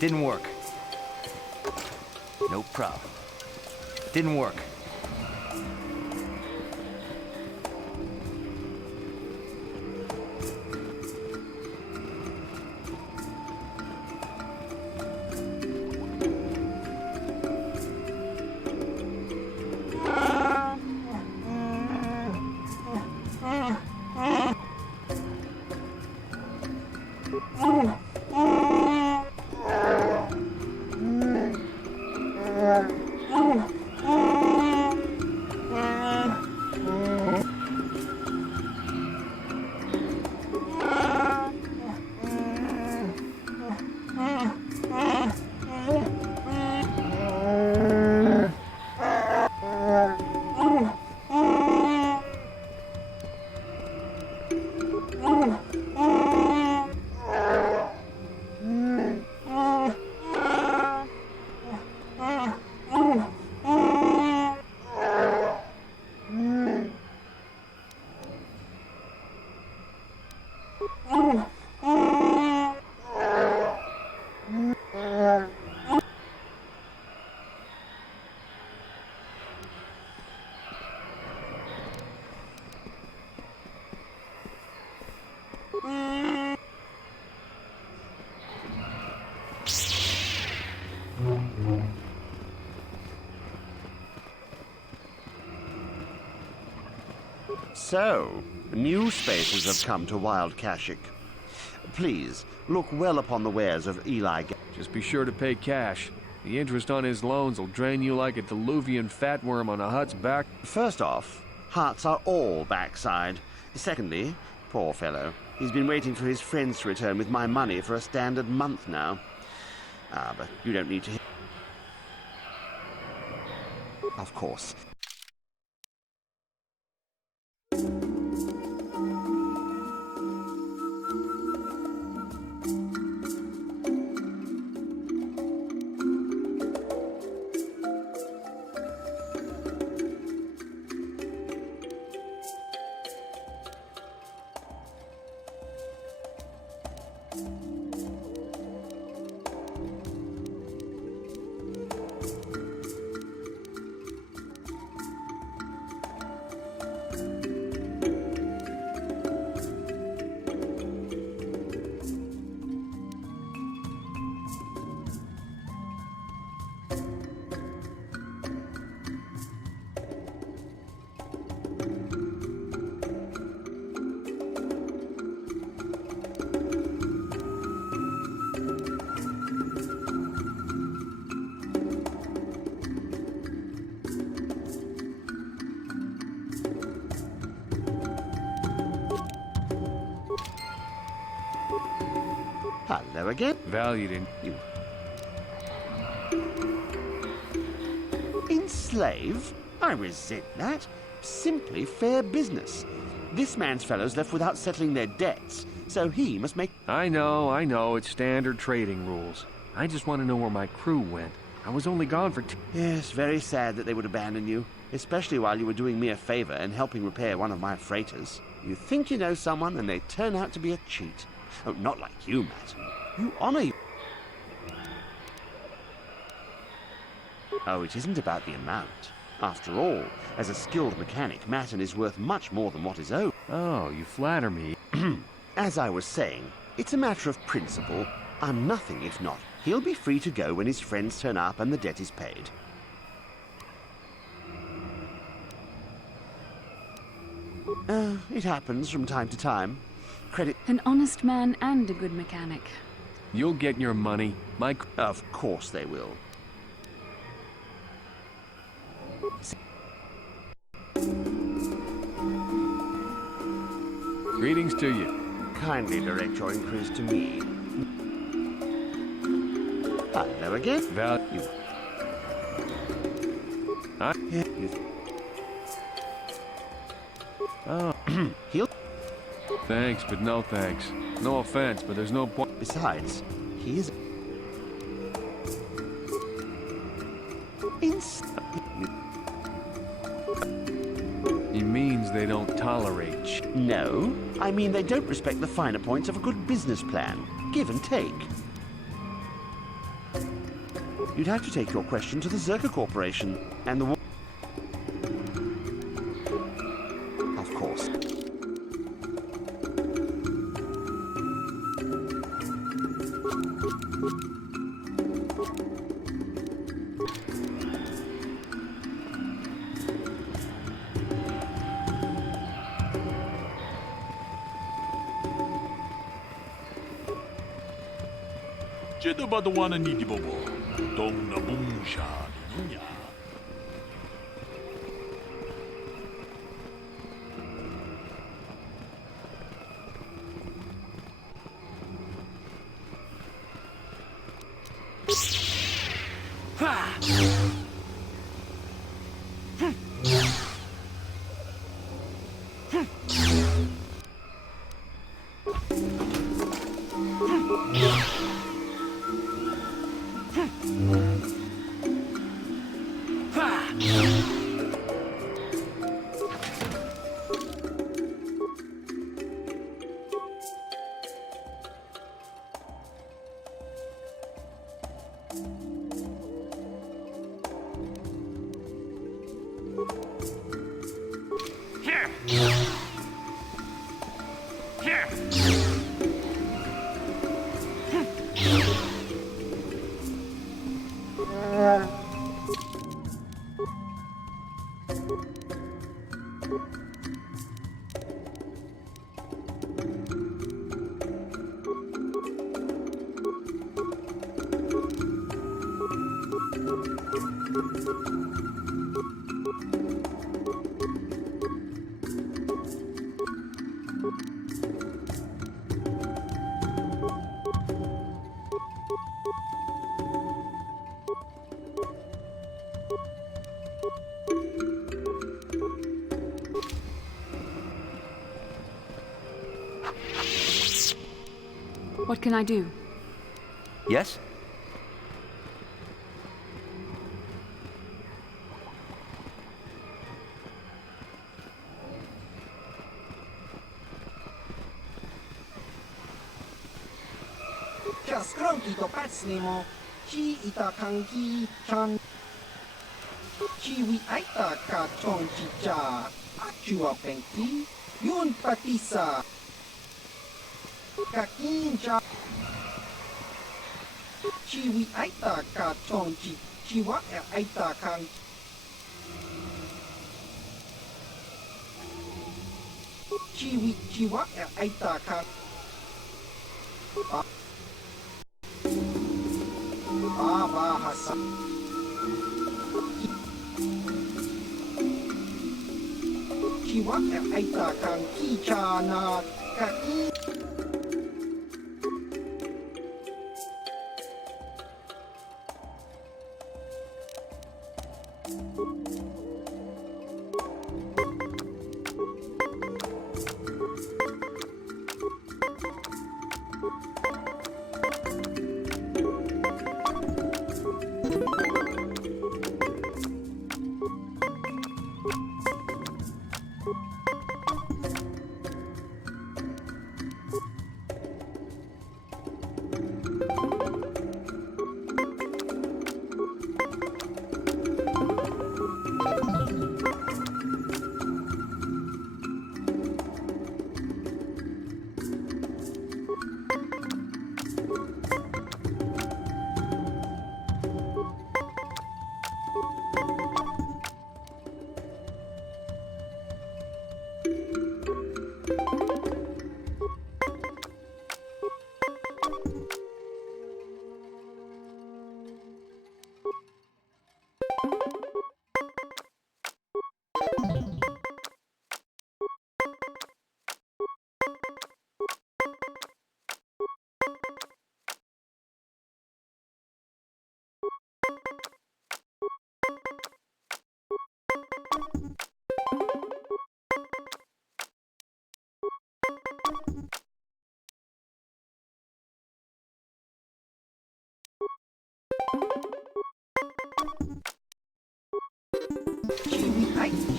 Didn't work. No problem. Didn't work. So, new spaces have come to Wild Kashik. Please, look well upon the wares of Eli. Just be sure to pay cash. The interest on his loans will drain you like a diluvian fatworm on a hut's back. First off, huts are all backside. Secondly, poor fellow, he's been waiting for his friends to return with my money for a standard month now. But you don't need to... Of course. Hello again. Valued in you. Enslave? I resent that. Simply fair business. This man's fellows left without settling their debts, so he must make... I know, it's standard trading rules. I just want to know where my crew went. I was only gone for Yes, very sad that they would abandon you, especially while you were doing me a favor and helping repair one of my freighters. You think you know someone, and they turn out to be a cheat. Oh, not like you, Matt. You honor you. Oh, it isn't about the amount. After all, as a skilled mechanic, Matten is worth much more than what is owed. Oh, you flatter me. As I was saying, it's a matter of principle. I'm nothing if not. He'll be free to go when his friends turn up and the debt is paid. It happens from time to time. Credit... An honest man and a good mechanic. You'll get your money. Of course they will. Greetings to you. Kindly direct your inquiries to me. Hello again. Value. Oh. He'll... Thanks, but no thanks. No offense, but there's no point. Besides, he is... He means they don't tolerate... No, I mean they don't respect the finer points of a good business plan. Give and take. You'd have to take your question to the Zerka Corporation and the... Of course. Jedabadawana ni dibobo, dong na bungsha niya. What can I do? Yes? Chiwi aita ka chong chicha, achua pengti, yun patisa. Kakincha. Chiwi aita ka chong chi, chiwa aita kang. Chiwa aita kang. Bahasa. Chiwa aita kang kichana kaki.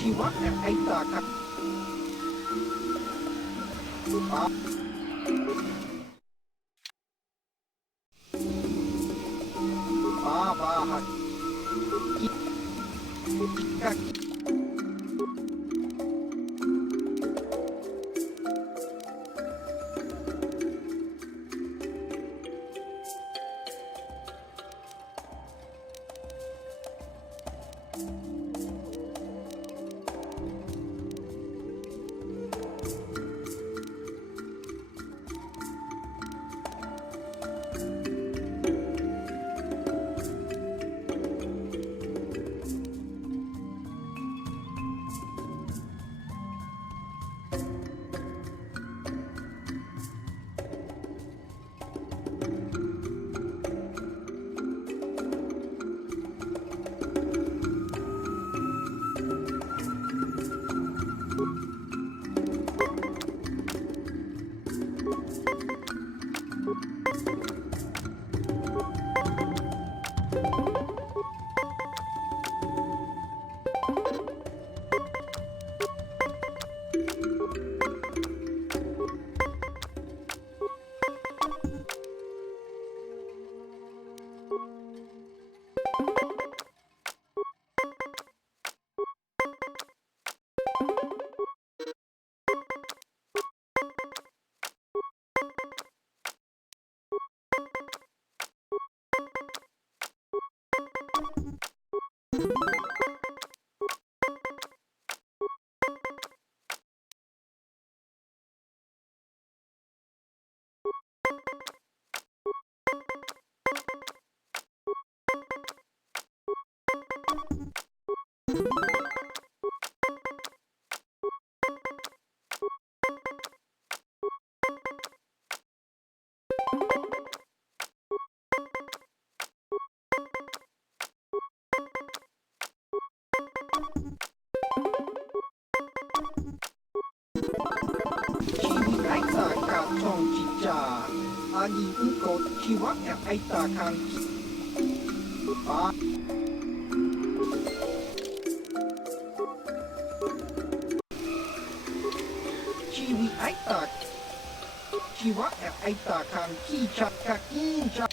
Chiwa aita kang. Bahasa. Kaki. lagi engkau jiwa yang aita kang Ciwi aita jiwa yang aita kang kicak kakinja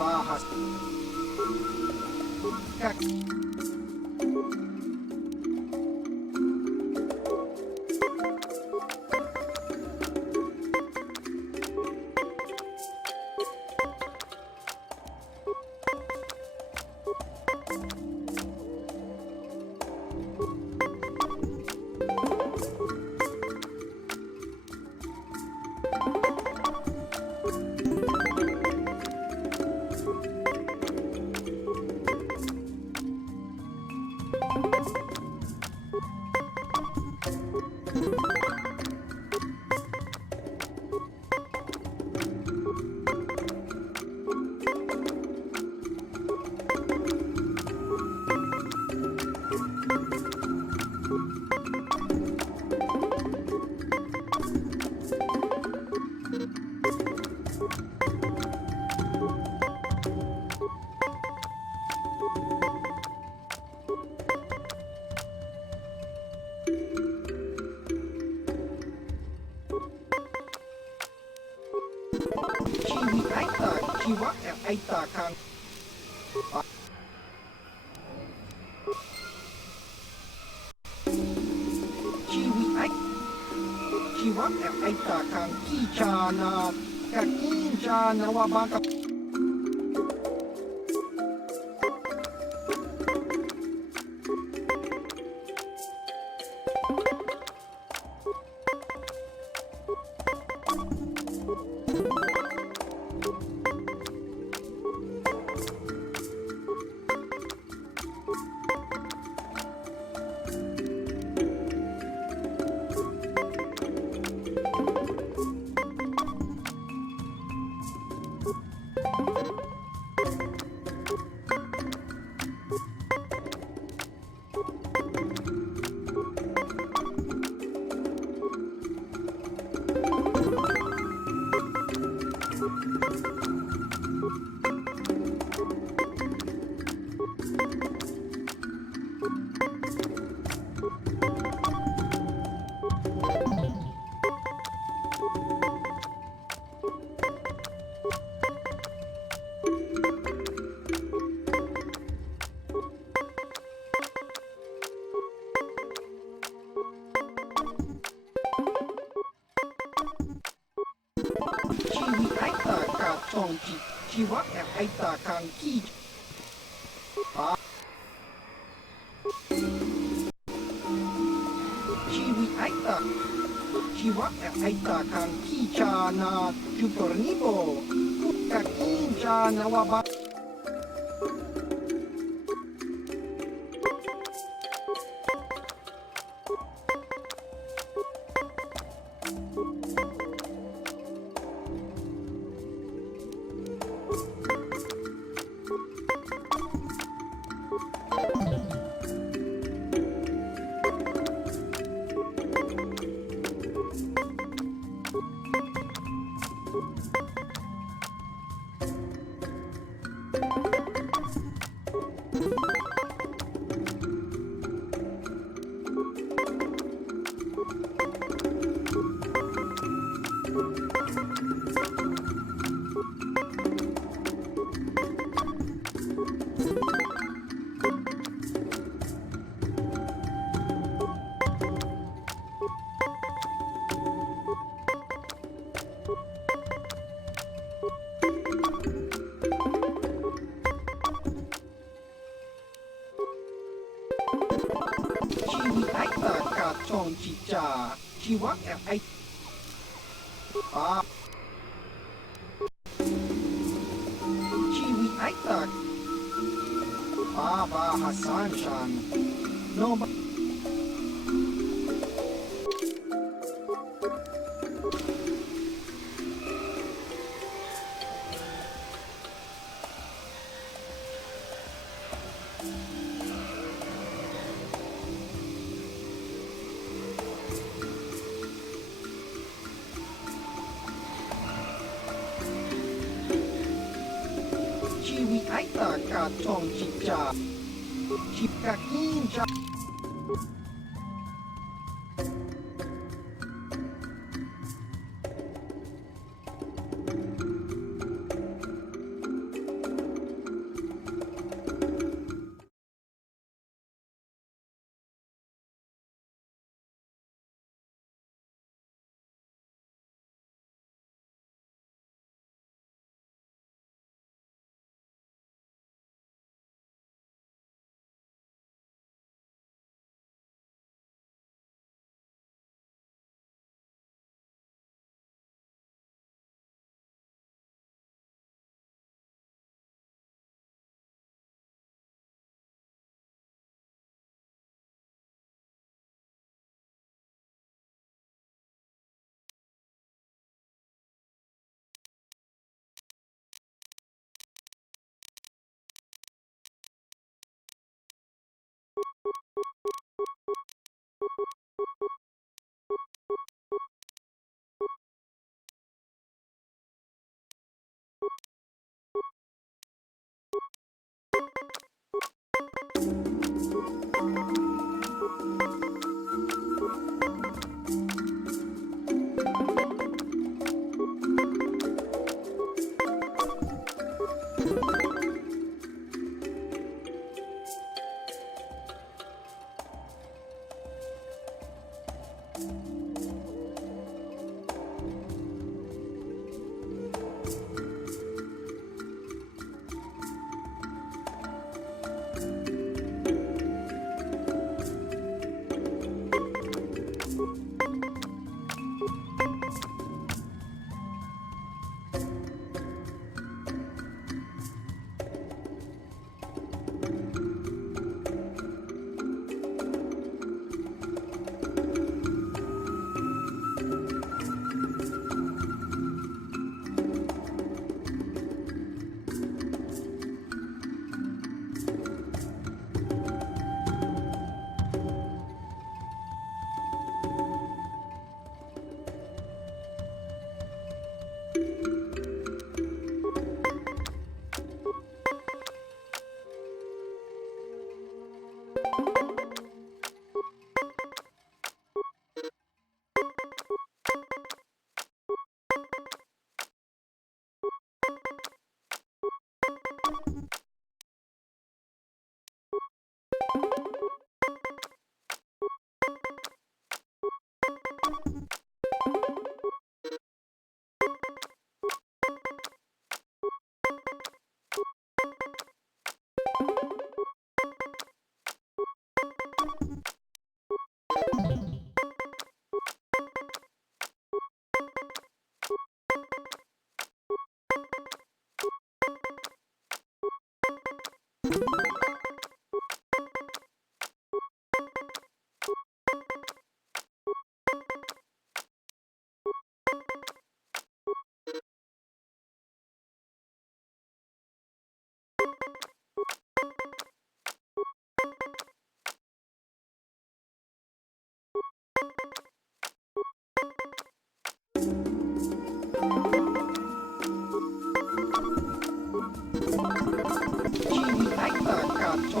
bahas jiwa yang aita kang jiwa yang aita kang kicana kakinjana wabaka tong chi wa ai ta kang ki pa chi wi ai ta chi wa ai ta kang ki cha na ju por ni bo ka kin cha na wa ba ai ta ka tong chi cha chi wa ai pa chi wi ai ta pa ba Hassan Shan no ba ai ta ka tong chi cha chi ka kin cha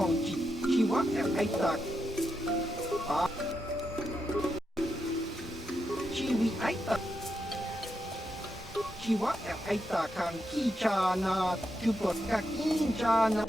tong chi wa ai ta chi wi ai ta chi wa ai ta kan ki cha na ju pot ka kin cha na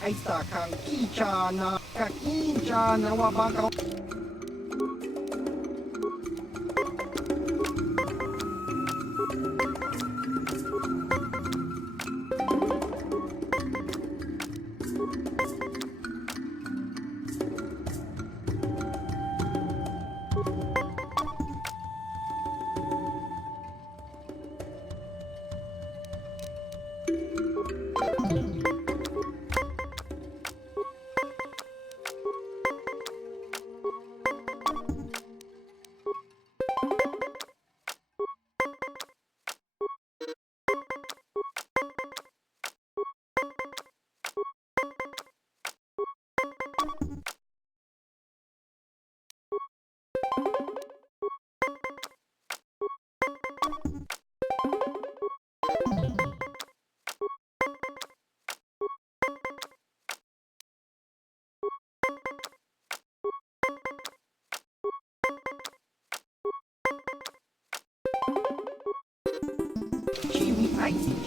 ai ta kan ki cha na ka kin cha na wa ba ka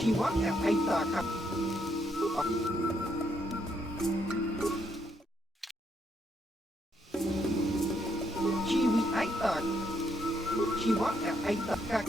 chi wa ai ta ka chi wi ai ta chi wa ai ta ka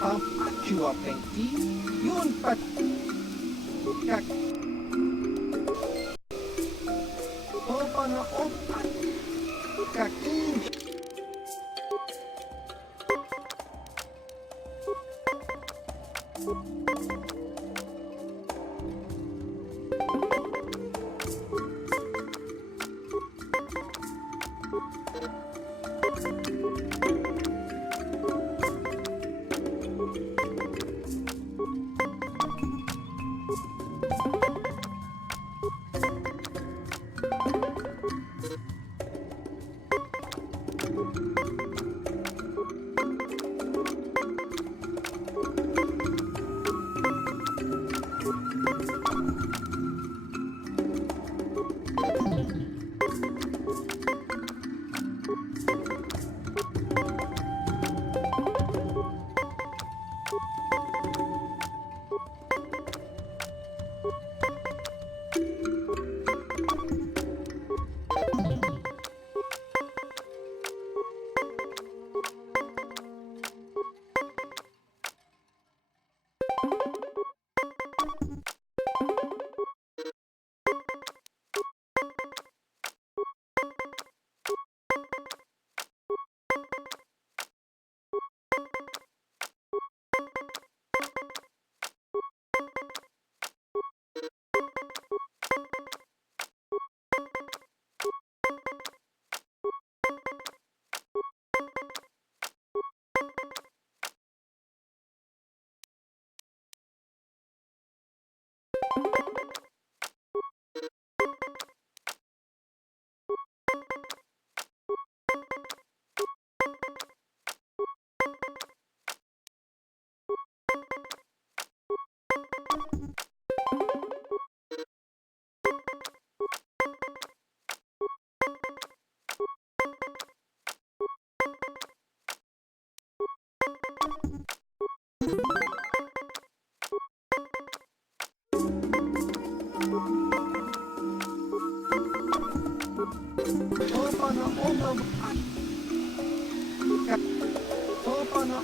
pam chua penti yun pat kak opa na opa kakin opa na opa kak opa na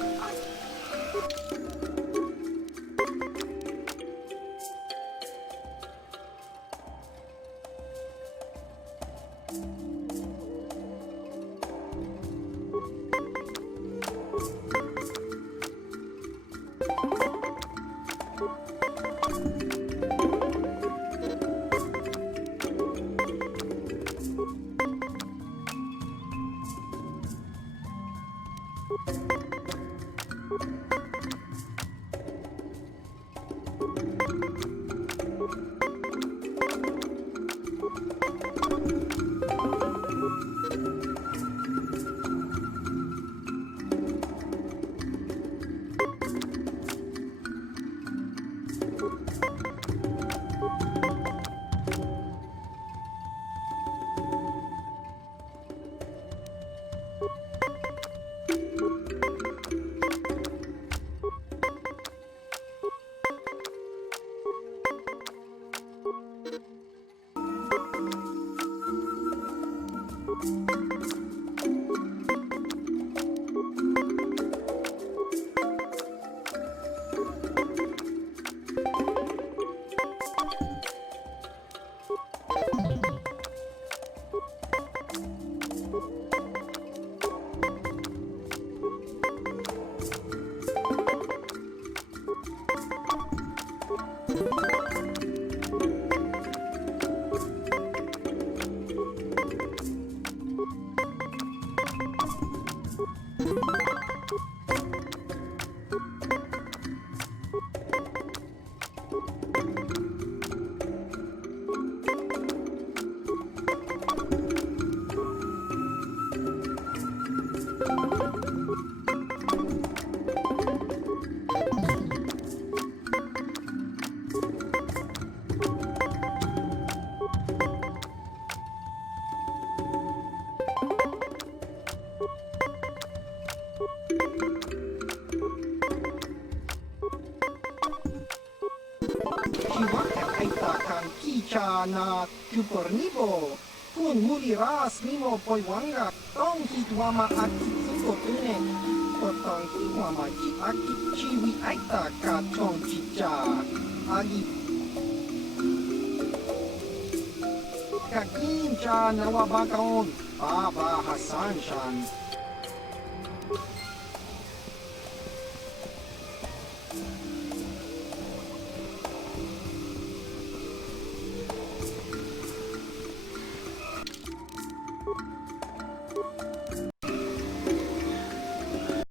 na Chupornibo, kun muli ras mimo poiwanga, tong hitwama at kitsuko tune, potong hiwa maji aki chiwi aita katong chicha. Agi kakincha nawabakaon Baba Hassan Shan.